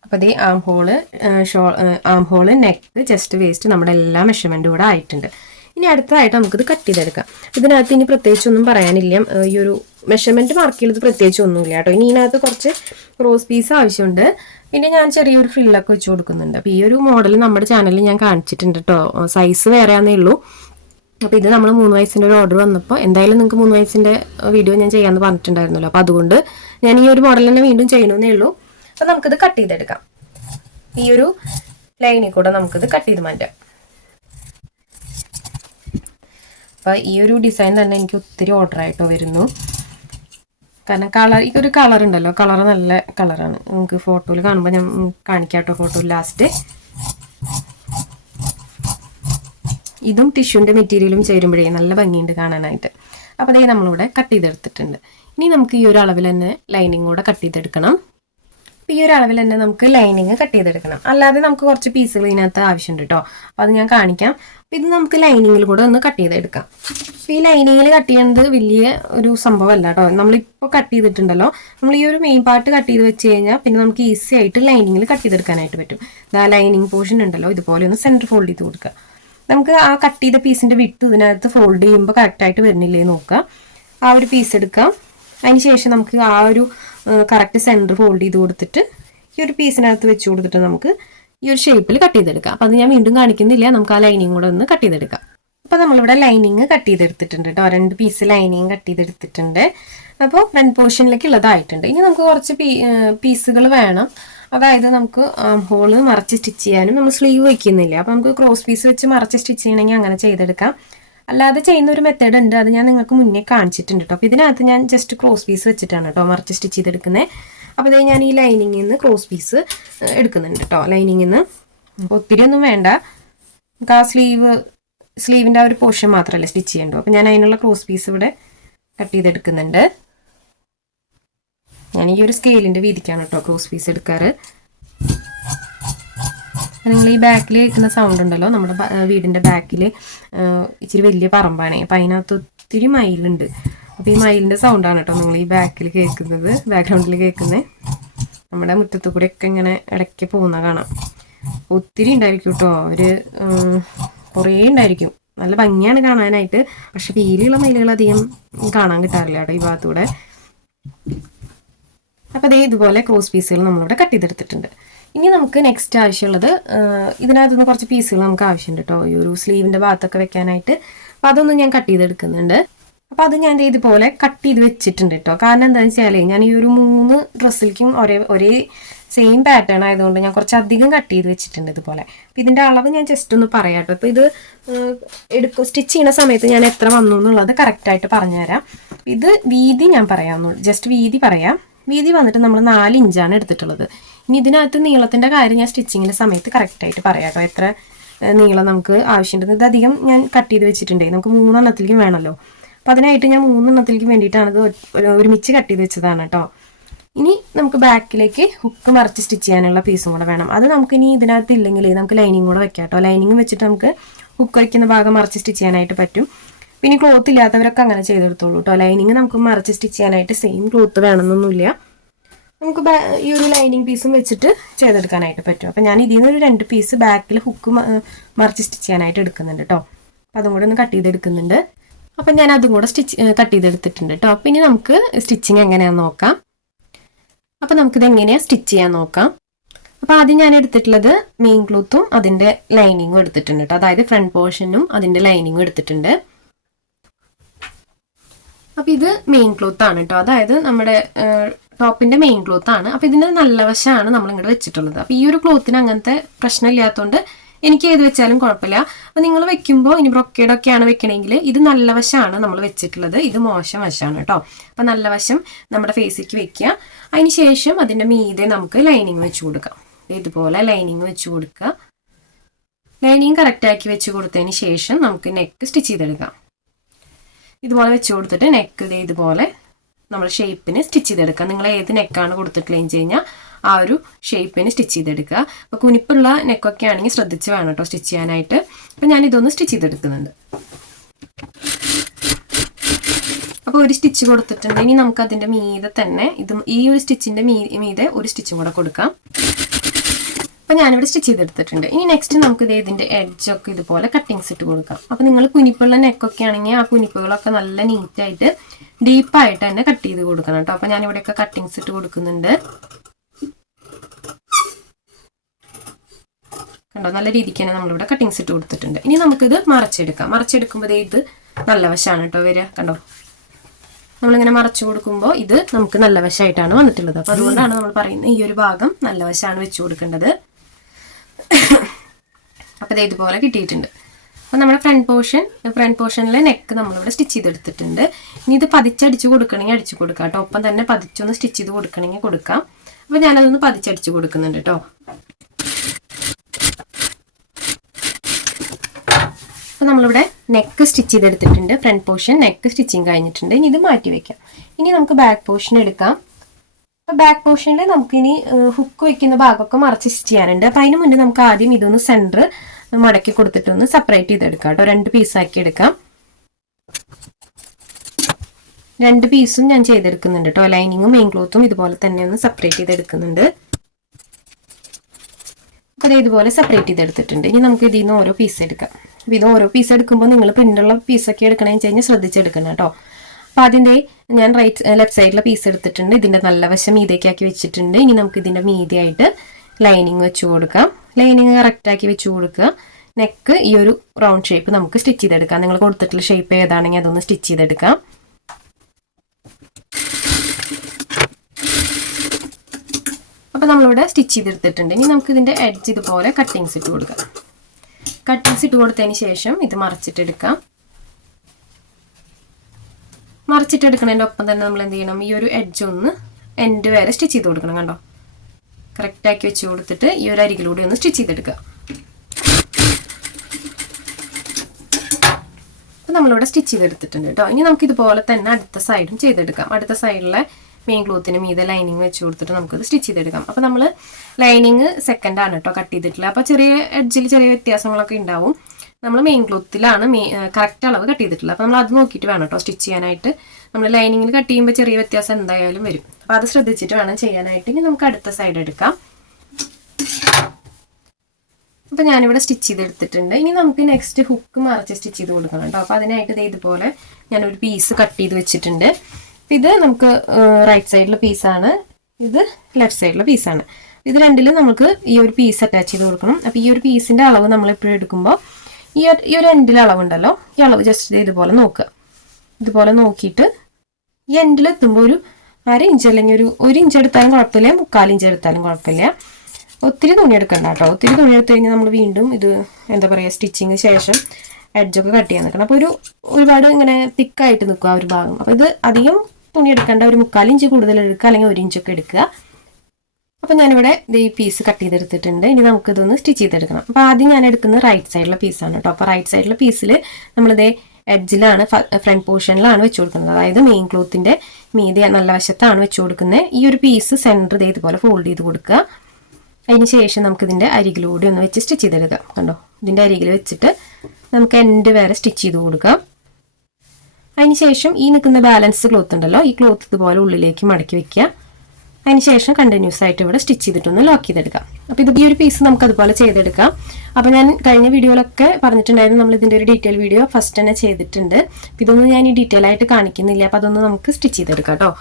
അപ്പോൾ ആം ഹോള് നെക്ക് ചെസ്റ്റ് വേസ്റ്റ് നമ്മുടെ എല്ലാ മെഷർമെൻറ്റും കൂടെ ആയിട്ടുണ്ട്. ഇനി അടുത്തതായിട്ട് നമുക്കിത് കട്ട് ചെയ്തെടുക്കാം. ഇതിനകത്ത് ഇനി പ്രത്യേകിച്ചൊന്നും പറയാനില്ല. ഈ ഒരു മെഷർമെൻറ്റ് മാർക്ക് ചെയ്തത് പ്രത്യേകിച്ചൊന്നുമില്ല കേട്ടോ. ഇനി ഇതിനകത്ത് കുറച്ച് റോസ് പീസ് ആവശ്യമുണ്ട്. പിന്നെ ഞാൻ ചെറിയൊരു ഫ്രില്ലൊക്കെ വെച്ച് കൊടുക്കുന്നുണ്ട്. അപ്പോൾ ഈ ഒരു മോഡൽ നമ്മുടെ ചാനലിൽ ഞാൻ കാണിച്ചിട്ടുണ്ട് കേട്ടോ. സൈസ് വേറെയാന്നേ ഉള്ളൂ. അപ്പോൾ ഇത് നമ്മൾ 3 വയസ്സിൻ്റെ ഒരു ഓർഡർ വന്നപ്പോൾ എന്തായാലും നിങ്ങൾക്ക് 3 വയസ്സിൻ്റെ വീഡിയോ ഞാൻ ചെയ്യാമെന്ന് പറഞ്ഞിട്ടുണ്ടായിരുന്നല്ലോ. അപ്പോൾ അതുകൊണ്ട് ഞാൻ ഈ ഒരു മോഡൽ തന്നെ വീണ്ടും ചെയ്യണമെന്നേ ഉള്ളൂ. അപ്പോൾ നമുക്കിത് കട്ട് ചെയ്തെടുക്കാം. ഈ ഒരു ലൈനിൽ കൂടെ നമുക്കിത് കട്ട് ചെയ്ത് മാറ്റാം. അപ്പോൾ ഈ ഒരു ഡിസൈൻ തന്നെ എനിക്ക് ഒത്തിരി ഓർഡറായിട്ടോ വരുന്നു. കാരണം ഈ ഒരു കളർ ഉണ്ടല്ലോ, കളർ നല്ല കളറാണ്. നമുക്ക് ഫോട്ടോയിൽ കാണുമ്പോൾ ഞാൻ കാണിക്കാം കേട്ടോ. ഫോട്ടോയിൽ ലാസ്റ്റ് ഇതും ടിഷ്യൂൻ്റെ മെറ്റീരിയലും ചേരുമ്പോഴേ നല്ല ഭംഗിയുണ്ട് കാണാനായിട്ട്. അപ്പോൾ അതേ നമ്മളിവിടെ കട്ട് ചെയ്തെടുത്തിട്ടുണ്ട്. ഇനി നമുക്ക് ഈ ഒരു അളവിൽ തന്നെ ലൈനിങ് കൂടെ കട്ട് ചെയ്തെടുക്കണം. അപ്പോൾ ഈ ഒരു അളവിൽ തന്നെ നമുക്ക് ലൈനിങ് കട്ട് ചെയ്തെടുക്കണം. അല്ലാതെ നമുക്ക് കുറച്ച് പീസുകൾ ഇതിനകത്ത് ആവശ്യമുണ്ട് കേട്ടോ. അപ്പോൾ അത് ഞാൻ കാണിക്കാം. അപ്പോൾ ഇത് നമുക്ക് ലൈനിങ്ങിൽ കൂടെ ഒന്ന് കട്ട് ചെയ്തെടുക്കാം. അപ്പോൾ ഈ ലൈനിങ്ങിൽ കട്ട് ചെയ്യുന്നത് വലിയ ഒരു സംഭവമല്ല കേട്ടോ. നമ്മളിപ്പോൾ കട്ട് ചെയ്തിട്ടുണ്ടല്ലോ, നമ്മൾ ഈ ഒരു മെയിൻ പാർട്ട് കട്ട് ചെയ്ത് വെച്ച് കഴിഞ്ഞാൽ പിന്നെ നമുക്ക് ഈസി ആയിട്ട് ലൈനിങ്ങിൽ കട്ട് ചെയ്തെടുക്കാനായിട്ട് പറ്റും. ഇതാ ലൈനിങ് പോർഷൻ ഉണ്ടല്ലോ, ഇതുപോലെ ഒന്ന് സെൻറ്റർ ഫോൾഡ് ചെയ്ത് കൊടുക്കുക. നമുക്ക് ആ കട്ട് ചെയ്ത പീസിൻ്റെ വിട്ട് ഇതിനകത്ത് ഫോൾഡ് ചെയ്യുമ്പോൾ കറക്റ്റായിട്ട് വരുന്നില്ലേ നോക്കുക. ആ ഒരു പീസ് എടുക്കാം. അതിന് ശേഷം നമുക്ക് ആ ഒരു കറക്റ്റ് സെൻറ്റർ ഫോൾഡ് ചെയ്ത് കൊടുത്തിട്ട് ഈ ഒരു പീസിനകത്ത് വെച്ച് കൊടുത്തിട്ട് നമുക്ക് ഈ ഒരു ഷേപ്പിൽ കട്ട് ചെയ്തെടുക്കാം. അപ്പോൾ അത് ഞാൻ വീണ്ടും കാണിക്കുന്നില്ല. നമുക്ക് ആ ലൈനിങ് കൂടെ ഒന്ന് കട്ട് ചെയ്തെടുക്കാം. അപ്പോൾ നമ്മളിവിടെ ലൈനിങ് കട്ട് ചെയ്തെടുത്തിട്ടുണ്ട് കേട്ടോ. 2 പീസ് ലൈനിങ് കട്ട് ചെയ്തെടുത്തിട്ടുണ്ട്. അപ്പോൾ ഫ്രണ്ട് പോർഷനിലേക്ക് ഉള്ളതായിട്ടുണ്ട്. ഇനി നമുക്ക് കുറച്ച് പീസുകൾ വേണം. അതായത് നമുക്ക് ഹോള് മറച്ച് സ്റ്റിച്ച് ചെയ്യാനും നമ്മൾ സ്ലീവ് വയ്ക്കുന്നില്ല. അപ്പോൾ നമുക്ക് ക്രോസ് പീസ് വെച്ച് മറച്ച് സ്റ്റിച്ച് ചെയ്യണമെങ്കിൽ അങ്ങനെ ചെയ്തെടുക്കാം. അല്ലാതെ ചെയ്യുന്ന ഒരു മെത്തേഡ് ഉണ്ട്, അത് ഞാൻ നിങ്ങൾക്ക് മുന്നേ കാണിച്ചിട്ടുണ്ട് കേട്ടോ. അപ്പോൾ ഇതിനകത്ത് ഞാൻ ജസ്റ്റ് ക്രോസ് പീസ് വെച്ചിട്ടാണ് കേട്ടോ മറച്ച് സ്റ്റിച്ച് ചെയ്തെടുക്കുന്നത്. അപ്പോൾ ഇത് ഞാൻ ഈ ലൈനിങ്ങിൽ നിന്ന് ക്രോസ് പീസ് എടുക്കുന്നുണ്ട് കേട്ടോ. ലൈനിങ്ങിൽ നിന്ന് അപ്പോൾ ഒത്തിരി ഒന്നും വേണ്ട. നമുക്ക് ആ സ്ലീവിൻ്റെ ആ ഒരു പോർഷൻ മാത്രമല്ല സ്റ്റിച്ച് ചെയ്യേണ്ടു. അപ്പോൾ ഞാൻ അതിനുള്ള ക്രോസ് പീസ് ഇവിടെ കട്ട് ചെയ്തെടുക്കുന്നുണ്ട്. ഞാൻ ഈ ഒരു സ്കെയിലിൻ്റെ വീതിക്കാണ് കേട്ടോ ക്രോസ് പീസ് എടുക്കാറ്. നിങ്ങൾ ഈ ബാക്കിൽ കേൾക്കുന്ന സൗണ്ട് ഉണ്ടല്ലോ, നമ്മുടെ വീടിൻ്റെ ബാക്കിൽ ഇച്ചിരി വലിയ പറമ്പാണ്. അപ്പം അതിനകത്ത് ഒത്തിരി മയിലുണ്ട്. അപ്പോൾ ഈ മയിലിൻ്റെ സൗണ്ടാണ് കേട്ടോ നിങ്ങൾ ഈ ബാക്കിൽ കേൾക്കുന്നത്, ബാക്ക്ഗ്രൗണ്ടിൽ കേൾക്കുന്നത്. നമ്മുടെ മുറ്റത്ത് കൂടെ ഒക്കെ ഇങ്ങനെ ഇടയ്ക്ക് പോകുന്ന കാണാം. ഒത്തിരി ഉണ്ടായിരിക്കും കേട്ടോ. കുറേ ഉണ്ടായിരിക്കും. നല്ല ഭംഗിയാണ് കാണാനായിട്ട്. പക്ഷെ പീലിയുള്ള മയിലുകൾ അധികം കാണാൻ കിട്ടാറില്ല കേട്ടോ ഈ ഭാഗത്തൂടെ. അപ്പോൾ അതേ ഇതുപോലെ ക്രോസ് പീസുകൾ നമ്മളിവിടെ കട്ട് ചെയ്തെടുത്തിട്ടുണ്ട്. ഇനി നമുക്ക് നെക്സ്റ്റ് ആവശ്യമുള്ളത് ഇതിനകത്തുനിന്ന് കുറച്ച് പീസുകൾ നമുക്ക് ആവശ്യമുണ്ട് കേട്ടോ, ഈ ഒരു സ്ലീവിൻ്റെ ഭാഗത്തൊക്കെ വെക്കാനായിട്ട്. അപ്പോൾ അതൊന്നും ഞാൻ കട്ട് ചെയ്തെടുക്കുന്നുണ്ട്. അപ്പോൾ അത് ഞാൻ ഇതുപോലെ കട്ട് ചെയ്ത് വെച്ചിട്ടുണ്ട് കേട്ടോ. കാരണം എന്താണെന്ന് വെച്ചാൽ ഞാൻ ഈ ഒരു 3 ഡ്രസ്സിലേക്കും ഒരേ സെയിം പാറ്റേൺ ആയതുകൊണ്ട് ഞാൻ കുറച്ചധികം കട്ട് ചെയ്ത് വെച്ചിട്ടുണ്ട് ഇതുപോലെ. അപ്പോൾ ഇതിൻ്റെ അളവ് ഞാൻ ജസ്റ്റ് ഒന്ന് പറയാം കേട്ടോ. അപ്പോൾ ഇത് സ്റ്റിച്ച് ചെയ്യുന്ന സമയത്ത് ഞാൻ എത്ര വന്നു എന്നുള്ളത് കറക്റ്റായിട്ട് പറഞ്ഞുതരാം. ഇത് വീതി ഞാൻ പറയാമെന്നുള്ളൂ, ജസ്റ്റ് വീതി പറയാം. വീതി വന്നിട്ട് നമ്മൾ 4 ഇഞ്ചാണ് എടുത്തിട്ടുള്ളത്. ഇനി ഇതിനകത്ത് നീളത്തിൻ്റെ കാര്യം ഞാൻ സ്റ്റിച്ചിങ്ങിൻ്റെ സമയത്ത് കറക്റ്റായിട്ട് പറയാം കേട്ടോ, എത്ര നീളം നമുക്ക് ആവശ്യമുണ്ടെന്ന്. ഇത് അധികം ഞാൻ കട്ട് ചെയ്ത് വെച്ചിട്ടുണ്ടേ, നമുക്ക് 3 എണ്ണത്തിലേക്കും വേണമല്ലോ. അപ്പോൾ അതിനായിട്ട് ഞാൻ 3 എണ്ണത്തിലേക്ക് വേണ്ടിയിട്ടാണ് ഇത് ഒരുമിച്ച് കട്ട് ചെയ്ത് വെച്ചതാണ് കേട്ടോ. ഇനി നമുക്ക് ബാക്കിലേക്ക് ഹുക്ക് മറിച്ച് സ്റ്റിച്ച് ചെയ്യാനുള്ള പീസും കൂടെ വേണം. അത് നമുക്ക് ഇനി ഇതിനകത്ത് ഇല്ലെങ്കിൽ നമുക്ക് ലൈനിങ് കൂടെ വെക്കാം കേട്ടോ. ലൈനിങ് വെച്ചിട്ട് നമുക്ക് ഹുക്ക് വയ്ക്കുന്ന ഭാഗം മറിച്ച് സ്റ്റിച്ച് ചെയ്യാനായിട്ട് പറ്റും. പിന്നെ ക്ലോത്ത് ഇല്ലാത്തവരൊക്കെ അങ്ങനെ ചെയ്തെടുത്തോളൂ കേട്ടോ. ലൈനിങ് നമുക്ക് മറിച്ച് സ്റ്റിച്ച് ചെയ്യാനായിട്ട് സെയിം ക്ലോത്ത് വേണമെന്നൊന്നുമില്ല. നമുക്ക് ഈ ഒരു ലൈനിങ് പീസും വെച്ചിട്ട് ചെയ്തെടുക്കാനായിട്ട് പറ്റും. അപ്പം ഞാൻ ഇതിൽ നിന്ന് ഒരു 2 പീസ് ബാക്കിൽ ഹുക്ക് മറിച്ച് സ്റ്റിച്ച് ചെയ്യാനായിട്ട് എടുക്കുന്നുണ്ട് കേട്ടോ. അപ്പം അതും കൂടെ ഒന്ന് കട്ട് ചെയ്തെടുക്കുന്നുണ്ട്. അപ്പം ഞാൻ അതും കൂടെ കട്ട് ചെയ്തെടുത്തിട്ടുണ്ട് കേട്ടോ. അപ്പം ഇനി നമുക്ക് സ്റ്റിച്ചിങ് എങ്ങനെയാണെന്ന് നോക്കാം. അപ്പം നമുക്കിത് എങ്ങനെയാണ് സ്റ്റിച്ച് ചെയ്യാൻ നോക്കാം. അപ്പോൾ ആദ്യം ഞാൻ എടുത്തിട്ടുള്ളത് മെയിൻ ക്ലോത്തും അതിൻ്റെ ലൈനിങ്ങും എടുത്തിട്ടുണ്ട് കേട്ടോ. അതായത് ഫ്രണ്ട് പോർഷനും അതിൻ്റെ ലൈനിങ്ങും എടുത്തിട്ടുണ്ട്. അപ്പോൾ ഇത് മെയിൻ ക്ലോത്ത് ആണ് കേട്ടോ. അതായത് നമ്മുടെ ടോപ്പിൻ്റെ മെയിൻ ക്ലോത്ത് ആണ്. അപ്പോൾ ഇതിൻ്റെ നല്ല വശമാണ് നമ്മൾ ഇങ്ങോട്ട് വെച്ചിട്ടുള്ളത്. അപ്പോൾ ഈ ഒരു ക്ലോത്തിന് അങ്ങനത്തെ പ്രശ്നമില്ലാത്തതുകൊണ്ട് എനിക്ക് ഏത് വെച്ചാലും കുഴപ്പമില്ല. അപ്പോൾ നിങ്ങൾ വെക്കുമ്പോൾ ഇനി ബ്രൊക്കേഡൊക്കെയാണ് വെക്കണമെങ്കിൽ ഇത് നല്ല വശമാണ് നമ്മൾ വെച്ചിട്ടുള്ളത്, ഇത് മോശം വശമാണ് കേട്ടോ. അപ്പോൾ നല്ല വശം നമ്മുടെ ഫേസിലേക്ക് വെക്കുക. അതിന് ശേഷം അതിൻ്റെ മീതെ നമുക്ക് ലൈനിങ് വെച്ച് കൊടുക്കാം. ഇതുപോലെ ലൈനിങ് വെച്ച് കൊടുക്കുക. ലൈനിങ് കറക്റ്റാക്കി വെച്ച് കൊടുത്തതിന് ശേഷം നമുക്ക് നെക്ക് സ്റ്റിച്ച് ചെയ്തെടുക്കാം. ഇതുപോലെ വെച്ച് കൊടുത്തിട്ട് നെക്ക് ഇതുപോലെ നമ്മൾ ഷേപ്പിന് സ്റ്റിച്ച് ചെയ്തെടുക്കുക. നിങ്ങൾ ഏത് നെക്കാണ് കൊടുത്തിട്ടില്ലെന്ന് വെച്ച് കഴിഞ്ഞാൽ ആ ഒരു ഷേപ്പിന് സ്റ്റിച്ച് ചെയ്തെടുക്കുക. അപ്പോൾ കുനിപ്പുള്ള നെക്കൊക്കെ ആണെങ്കിൽ ശ്രദ്ധിച്ച് വേണം കേട്ടോ സ്റ്റിച്ച് ചെയ്യാനായിട്ട്. അപ്പോൾ ഞാൻ ഇതൊന്ന് സ്റ്റിച്ച് ചെയ്തെടുക്കുന്നുണ്ട്. അപ്പോൾ ഒരു സ്റ്റിച്ച് കൊടുത്തിട്ടുണ്ട്. ഇനി നമുക്ക് അതിൻ്റെ മീതെ തന്നെ ഈ ഒരു സ്റ്റിച്ചിൻ്റെ മീതെ ഒരു സ്റ്റിച്ചും കൂടെ കൊടുക്കാം. അപ്പോൾ ഞാനിവിടെ സ്റ്റിച്ച് ചെയ്തെടുത്തിട്ടുണ്ട്. ഇനി നെക്സ്റ്റ് നമുക്ക് ഇതിൻ്റെ എഡ്ജൊക്കെ ഇതുപോലെ കട്ടിങ്സ് ഇട്ട് കൊടുക്കാം. അപ്പോൾ നിങ്ങൾ കുനിപ്പുള്ള നെക്കൊക്കെ ആണെങ്കിൽ ആ കുനിപ്പുകളൊക്കെ നല്ല നീറ്റായിട്ട് ഡീപ്പായിട്ട് തന്നെ കട്ട് ചെയ്ത് കൊടുക്കണം കേട്ടോ. അപ്പോൾ ഞാനിവിടെയൊക്കെ കട്ടിങ്സ് ഇട്ട് കൊടുക്കുന്നുണ്ട്. കണ്ടോ, നല്ല രീതിക്ക് തന്നെ നമ്മളിവിടെ കട്ടിങ്സ് ഇട്ട് കൊടുത്തിട്ടുണ്ട്. ഇനി നമുക്കിത് മറച്ചെടുക്കാം. മറച്ചെടുക്കുമ്പോൾ ഇത് നല്ല വശമാണ് കേട്ടോ വരിക. കണ്ടോ, നമ്മളിങ്ങനെ മറച്ചു കൊടുക്കുമ്പോൾ ഇത് നമുക്ക് നല്ല വശമായിട്ടാണ് വന്നിട്ടുള്ളത്. അപ്പോൾ അതുകൊണ്ടാണ് നമ്മൾ പറയുന്നത് ഈ ഒരു ഭാഗം നല്ല വശമാണ് വെച്ച് കൊടുക്കേണ്ടത്. അപ്പോൾ ഇത് ഇതുപോലെ കിട്ടിയിട്ടുണ്ട്. അപ്പോൾ നമ്മുടെ ഫ്രണ്ട് പോർഷനിലെ നെക്ക് നമ്മളിവിടെ സ്റ്റിച്ച് ചെയ്തെടുത്തിട്ടുണ്ട്. ഇനി ഇത് പതിച്ചടിച്ച് കൊടുക്കണമെങ്കിൽ അടിച്ചു കൊടുക്കാം കേട്ടോ. ഒപ്പം തന്നെ പതിച്ചൊന്ന് സ്റ്റിച്ച് ചെയ്ത് കൊടുക്കണമെങ്കിൽ കൊടുക്കാം. അപ്പോൾ ഞാനതൊന്ന് പതിച്ചടിച്ച് കൊടുക്കുന്നുണ്ട് കേട്ടോ. അപ്പോൾ നമ്മളിവിടെ നെക്ക് സ്റ്റിച്ച് ചെയ്തെടുത്തിട്ടുണ്ട്. ഫ്രണ്ട് പോർഷൻ നെക്ക് സ്റ്റിച്ചിങ് കഴിഞ്ഞിട്ടുണ്ട്. ഇനി ഇത് മാറ്റി വെക്കാം. ഇനി നമുക്ക് ബാക്ക് പോർഷൻ എടുക്കാം. അപ്പോൾ ബാക്ക് പോർഷനിൽ നമുക്കിനി ഹുക്ക് വയ്ക്കുന്ന ഭാഗമൊക്കെ മറച്ച് സ്റ്റിച്ച് ചെയ്യാനുണ്ട്. അപ്പോൾ അതിന് മുന്നേ നമുക്ക് ആദ്യം ഇതൊന്ന് സെൻറ്റർ മടക്കി കൊടുത്തിട്ടൊന്ന് സെപ്പറേറ്റ് ചെയ്തെടുക്കാം കേട്ടോ. 2 പീസാക്കി എടുക്കാം. 2 പീസും ഞാൻ ചെയ്തെടുക്കുന്നുണ്ട് കേട്ടോ. ലൈനിങ്ങും മെയിൻ ക്ലോത്തും ഇതുപോലെ തന്നെ ഒന്ന് സെപ്പറേറ്റ് ചെയ്തെടുക്കുന്നുണ്ട്. അപ്പോൾ ഇതുപോലെ സെപ്പറേറ്റ് ചെയ്തെടുത്തിട്ടുണ്ട്. ഇനി നമുക്ക് ഇതിൽ നിന്ന് ഓരോ പീസ് എടുക്കാം. അപ്പോൾ ഇത് ഓരോ പീസ് എടുക്കുമ്പോൾ നിങ്ങൾ പ്രിൻ്റുള്ള പീസൊക്കെ എടുക്കണമെന്ന് വെച്ച് കഴിഞ്ഞാൽ ശ്രദ്ധിച്ചെടുക്കണം കേട്ടോ. അപ്പോൾ അതിൻ്റെ ഞാൻ ലെഫ്റ്റ് സൈഡിലെ പീസ് എടുത്തിട്ടുണ്ട്. ഇതിൻ്റെ നല്ല വശം മീതേക്കാക്കി വെച്ചിട്ടുണ്ട്. ഇനി നമുക്ക് ഇതിൻ്റെ മീതിയായിട്ട് ലൈനിങ് വെച്ച് കൊടുക്കാം. ലൈനിങ് കറക്റ്റാക്കി വെച്ച് കൊടുക്കുക. നെക്ക് ഈ ഒരു റൗണ്ട് ഷേപ്പ് നമുക്ക് സ്റ്റിച്ച് ചെയ്തെടുക്കാം. നിങ്ങൾ കൊടുത്തിട്ടുള്ള ഷേപ്പ് ഏതാണെങ്കിൽ അതൊന്ന് സ്റ്റിച്ച് ചെയ്തെടുക്കാം. അപ്പോൾ നമ്മളിവിടെ സ്റ്റിച്ച് ചെയ്തെടുത്തിട്ടുണ്ട്. ഇനി നമുക്ക് ഇതിൻ്റെ എഡ്ജ് ഇതുപോലെ കട്ടിങ്സ് ഇട്ട് കൊടുക്കാം. കട്ടിങ്സ് ഇട്ട് കൊടുത്തതിന് ശേഷം ഇത് മറച്ചിട്ടെടുക്കാം. മറച്ചിട്ടെടുക്കണതിൻ്റെ ഒപ്പം തന്നെ നമ്മൾ എന്ത് ചെയ്യണം, ഈ ഒരു എഡ്ജ് ഒന്ന് എൻഡ് വരെ സ്റ്റിച്ച് ചെയ്ത് കൊടുക്കണം. കണ്ടോ, കറക്റ്റാക്കി വെച്ച് കൊടുത്തിട്ട് ഈ ഒരു അരികിലൂടെ ഒന്ന് സ്റ്റിച്ച് ചെയ്തെടുക്കുക. അപ്പോൾ നമ്മളിവിടെ സ്റ്റിച്ച് ചെയ്തെടുത്തിട്ടുണ്ട് കേട്ടോ. ഇനി നമുക്ക് ഇതുപോലെ തന്നെ അടുത്ത സൈഡും ചെയ്തെടുക്കാം. അടുത്ത സൈഡിലെ മെയിൻ ക്ലോത്തിന് മീതെ ലൈനിങ് വെച്ച് കൊടുത്തിട്ട് നമുക്കത് സ്റ്റിച്ച് ചെയ്തെടുക്കാം. അപ്പോൾ നമ്മൾ ലൈനിങ് സെക്കൻഡാണ് കേട്ടോ കട്ട് ചെയ്തിട്ടുള്ളത്. അപ്പോൾ ചെറിയ എഡ്ജിൽ ചെറിയ വ്യത്യാസങ്ങളൊക്കെ ഉണ്ടാവും. നമ്മൾ മെയിൻ ക്ലോത്തിലാണ് കറക്റ്റ് അളവ് കട്ട് ചെയ്തിട്ടുള്ളത്. അപ്പോൾ നമ്മൾ അത് നോക്കിയിട്ട് വേണം കേട്ടോ സ്റ്റിച്ച് ചെയ്യാനായിട്ട്. നമ്മൾ ലൈനിങ്ങിൽ കട്ട് ചെയ്യുമ്പോൾ ചെറിയ വ്യത്യാസം എന്തായാലും വരും. അപ്പോൾ അത് ശ്രദ്ധിച്ചിട്ട് വേണം ചെയ്യാനായിട്ട്. ഇനി നമുക്ക് അടുത്ത സൈഡ് എടുക്കാം. അപ്പോൾ ഞാനിവിടെ സ്റ്റിച്ച് ചെയ്തെടുത്തിട്ടുണ്ട്. ഇനി നമുക്ക് നെക്സ്റ്റ് ഹുക്ക് മറച്ച് സ്റ്റിച്ച് ചെയ്ത് കൊടുക്കണം കേട്ടോ. അപ്പോൾ അതിനായിട്ട് ഇതുപോലെ ഞാനൊരു പീസ് കട്ട് ചെയ്ത് വെച്ചിട്ടുണ്ട്. ഇത് നമുക്ക് റൈറ്റ് സൈഡിലെ പീസാണ്, ഇത് ലെഫ്റ്റ് സൈഡിലെ പീസാണ്. ഇത് രണ്ടിലും നമുക്ക് ഈ ഒരു പീസ് അറ്റാച്ച് ചെയ്ത് കൊടുക്കണം. അപ്പോൾ ഈ ഒരു പീസിൻ്റെ അളവ് നമ്മളെപ്പോഴും എടുക്കുമ്പോൾ ഈ ഒരു എൻഡിലെ അളവുണ്ടല്ലോ, ഈ അളവ് ജസ്റ്റ് ഇതുപോലെ നോക്കുക. ഇതുപോലെ നോക്കിയിട്ട് ഈ എൻഡിലെത്തുമ്പോൾ ഒരു 1/2 ഇഞ്ച് അല്ലെങ്കിൽ ഒരു ഇഞ്ച് എടുത്താലും കുഴപ്പമില്ല, 3/4 ഇഞ്ച് എടുത്താലും കുഴപ്പമില്ല. ഒത്തിരി തുണി എടുക്കണ്ട കേട്ടോ. ഒത്തിരി തുണി എടുത്തു കഴിഞ്ഞാൽ നമ്മൾ വീണ്ടും ഇത് എന്താ പറയുക സ്റ്റിച്ചിങ് ശേഷം എഡ്ജൊക്കെ കട്ട് ചെയ്യാൻ നിൽക്കണം. അപ്പോൾ ഒരുപാട് ഇങ്ങനെ തിക്കായിട്ട് നിൽക്കുക ആ ഒരു ഭാഗം. അപ്പോൾ ഇത് അധികം തുണി എടുക്കേണ്ട, ഒരു 3/4 ഇഞ്ച് കൂടുതൽ എടുക്കുക, അല്ലെങ്കിൽ 1 ഇഞ്ചൊക്കെ എടുക്കുക. അപ്പോൾ ഞാനിവിടെ ഈ പീസ് കട്ട് ചെയ്തെടുത്തിട്ടുണ്ട്. ഇനി നമുക്കിതൊന്ന് സ്റ്റിച്ച് ചെയ്തെടുക്കണം. അപ്പോൾ ആദ്യം ഞാൻ എടുക്കുന്നത് റൈറ്റ് സൈഡിലെ പീസാണ് കേട്ടോ. അപ്പോൾ റൈറ്റ് സൈഡിലെ പീസിൽ നമ്മളിതേ എഡ്ജിലാണ്, ഫ്രണ്ട് പോർഷനിലാണ് വെച്ച് കൊടുക്കുന്നത്. അതായത് മെയിൻ ക്ലോത്തിൻ്റെ മീതെ നല്ല വശത്താണ് വെച്ച് കൊടുക്കുന്നത്. ഈ ഒരു പീസ് സെൻറ്റർ ഇതുപോലെ ഫോൾഡ് ചെയ്ത് കൊടുക്കുക. അതിന് ശേഷം നമുക്കിതിൻ്റെ അരികിലൂടെ ഒന്ന് വെച്ച് സ്റ്റിച്ച് ചെയ്തെടുക്കാം. കണ്ടോ, ഇതിൻ്റെ അരികിൽ വെച്ചിട്ട് നമുക്ക് എൻഡ് വരെ സ്റ്റിച്ച് ചെയ്ത് കൊടുക്കാം. അതിന് ശേഷം ഈ നിൽക്കുന്ന ബാലൻസ് ക്ലോത്ത് ഉണ്ടല്ലോ, ഈ ക്ലോത്ത് ഇതുപോലെ ഉള്ളിലേക്ക് മടക്കി വെക്കുക. അതിന് ശേഷം കണ്ടിന്യൂസ് ആയിട്ട് ഇവിടെ സ്റ്റിച്ച് ചെയ്തിട്ടൊന്ന് ലോക്ക് ചെയ്തെടുക്കാം. അപ്പോൾ ഇത് ഈ ഒരു പീസ് നമുക്ക് അതുപോലെ ചെയ്തെടുക്കാം. അപ്പോൾ ഞാൻ കഴിഞ്ഞ വീഡിയോയിലൊക്കെ പറഞ്ഞിട്ടുണ്ടായിരുന്നു, നമ്മൾ ഇതിൻ്റെ ഒരു ഡീറ്റെയിൽ വീഡിയോ ഫസ്റ്റ് തന്നെ ചെയ്തിട്ടുണ്ട്. അപ്പോൾ ഇതൊന്നും ഞാൻ ഈ ഡീറ്റെയിൽ ആയിട്ട് കാണിക്കുന്നില്ല. അപ്പോൾ അതൊന്ന് നമുക്ക് സ്റ്റിച്ച് ചെയ്തെടുക്കാം കേട്ടോ.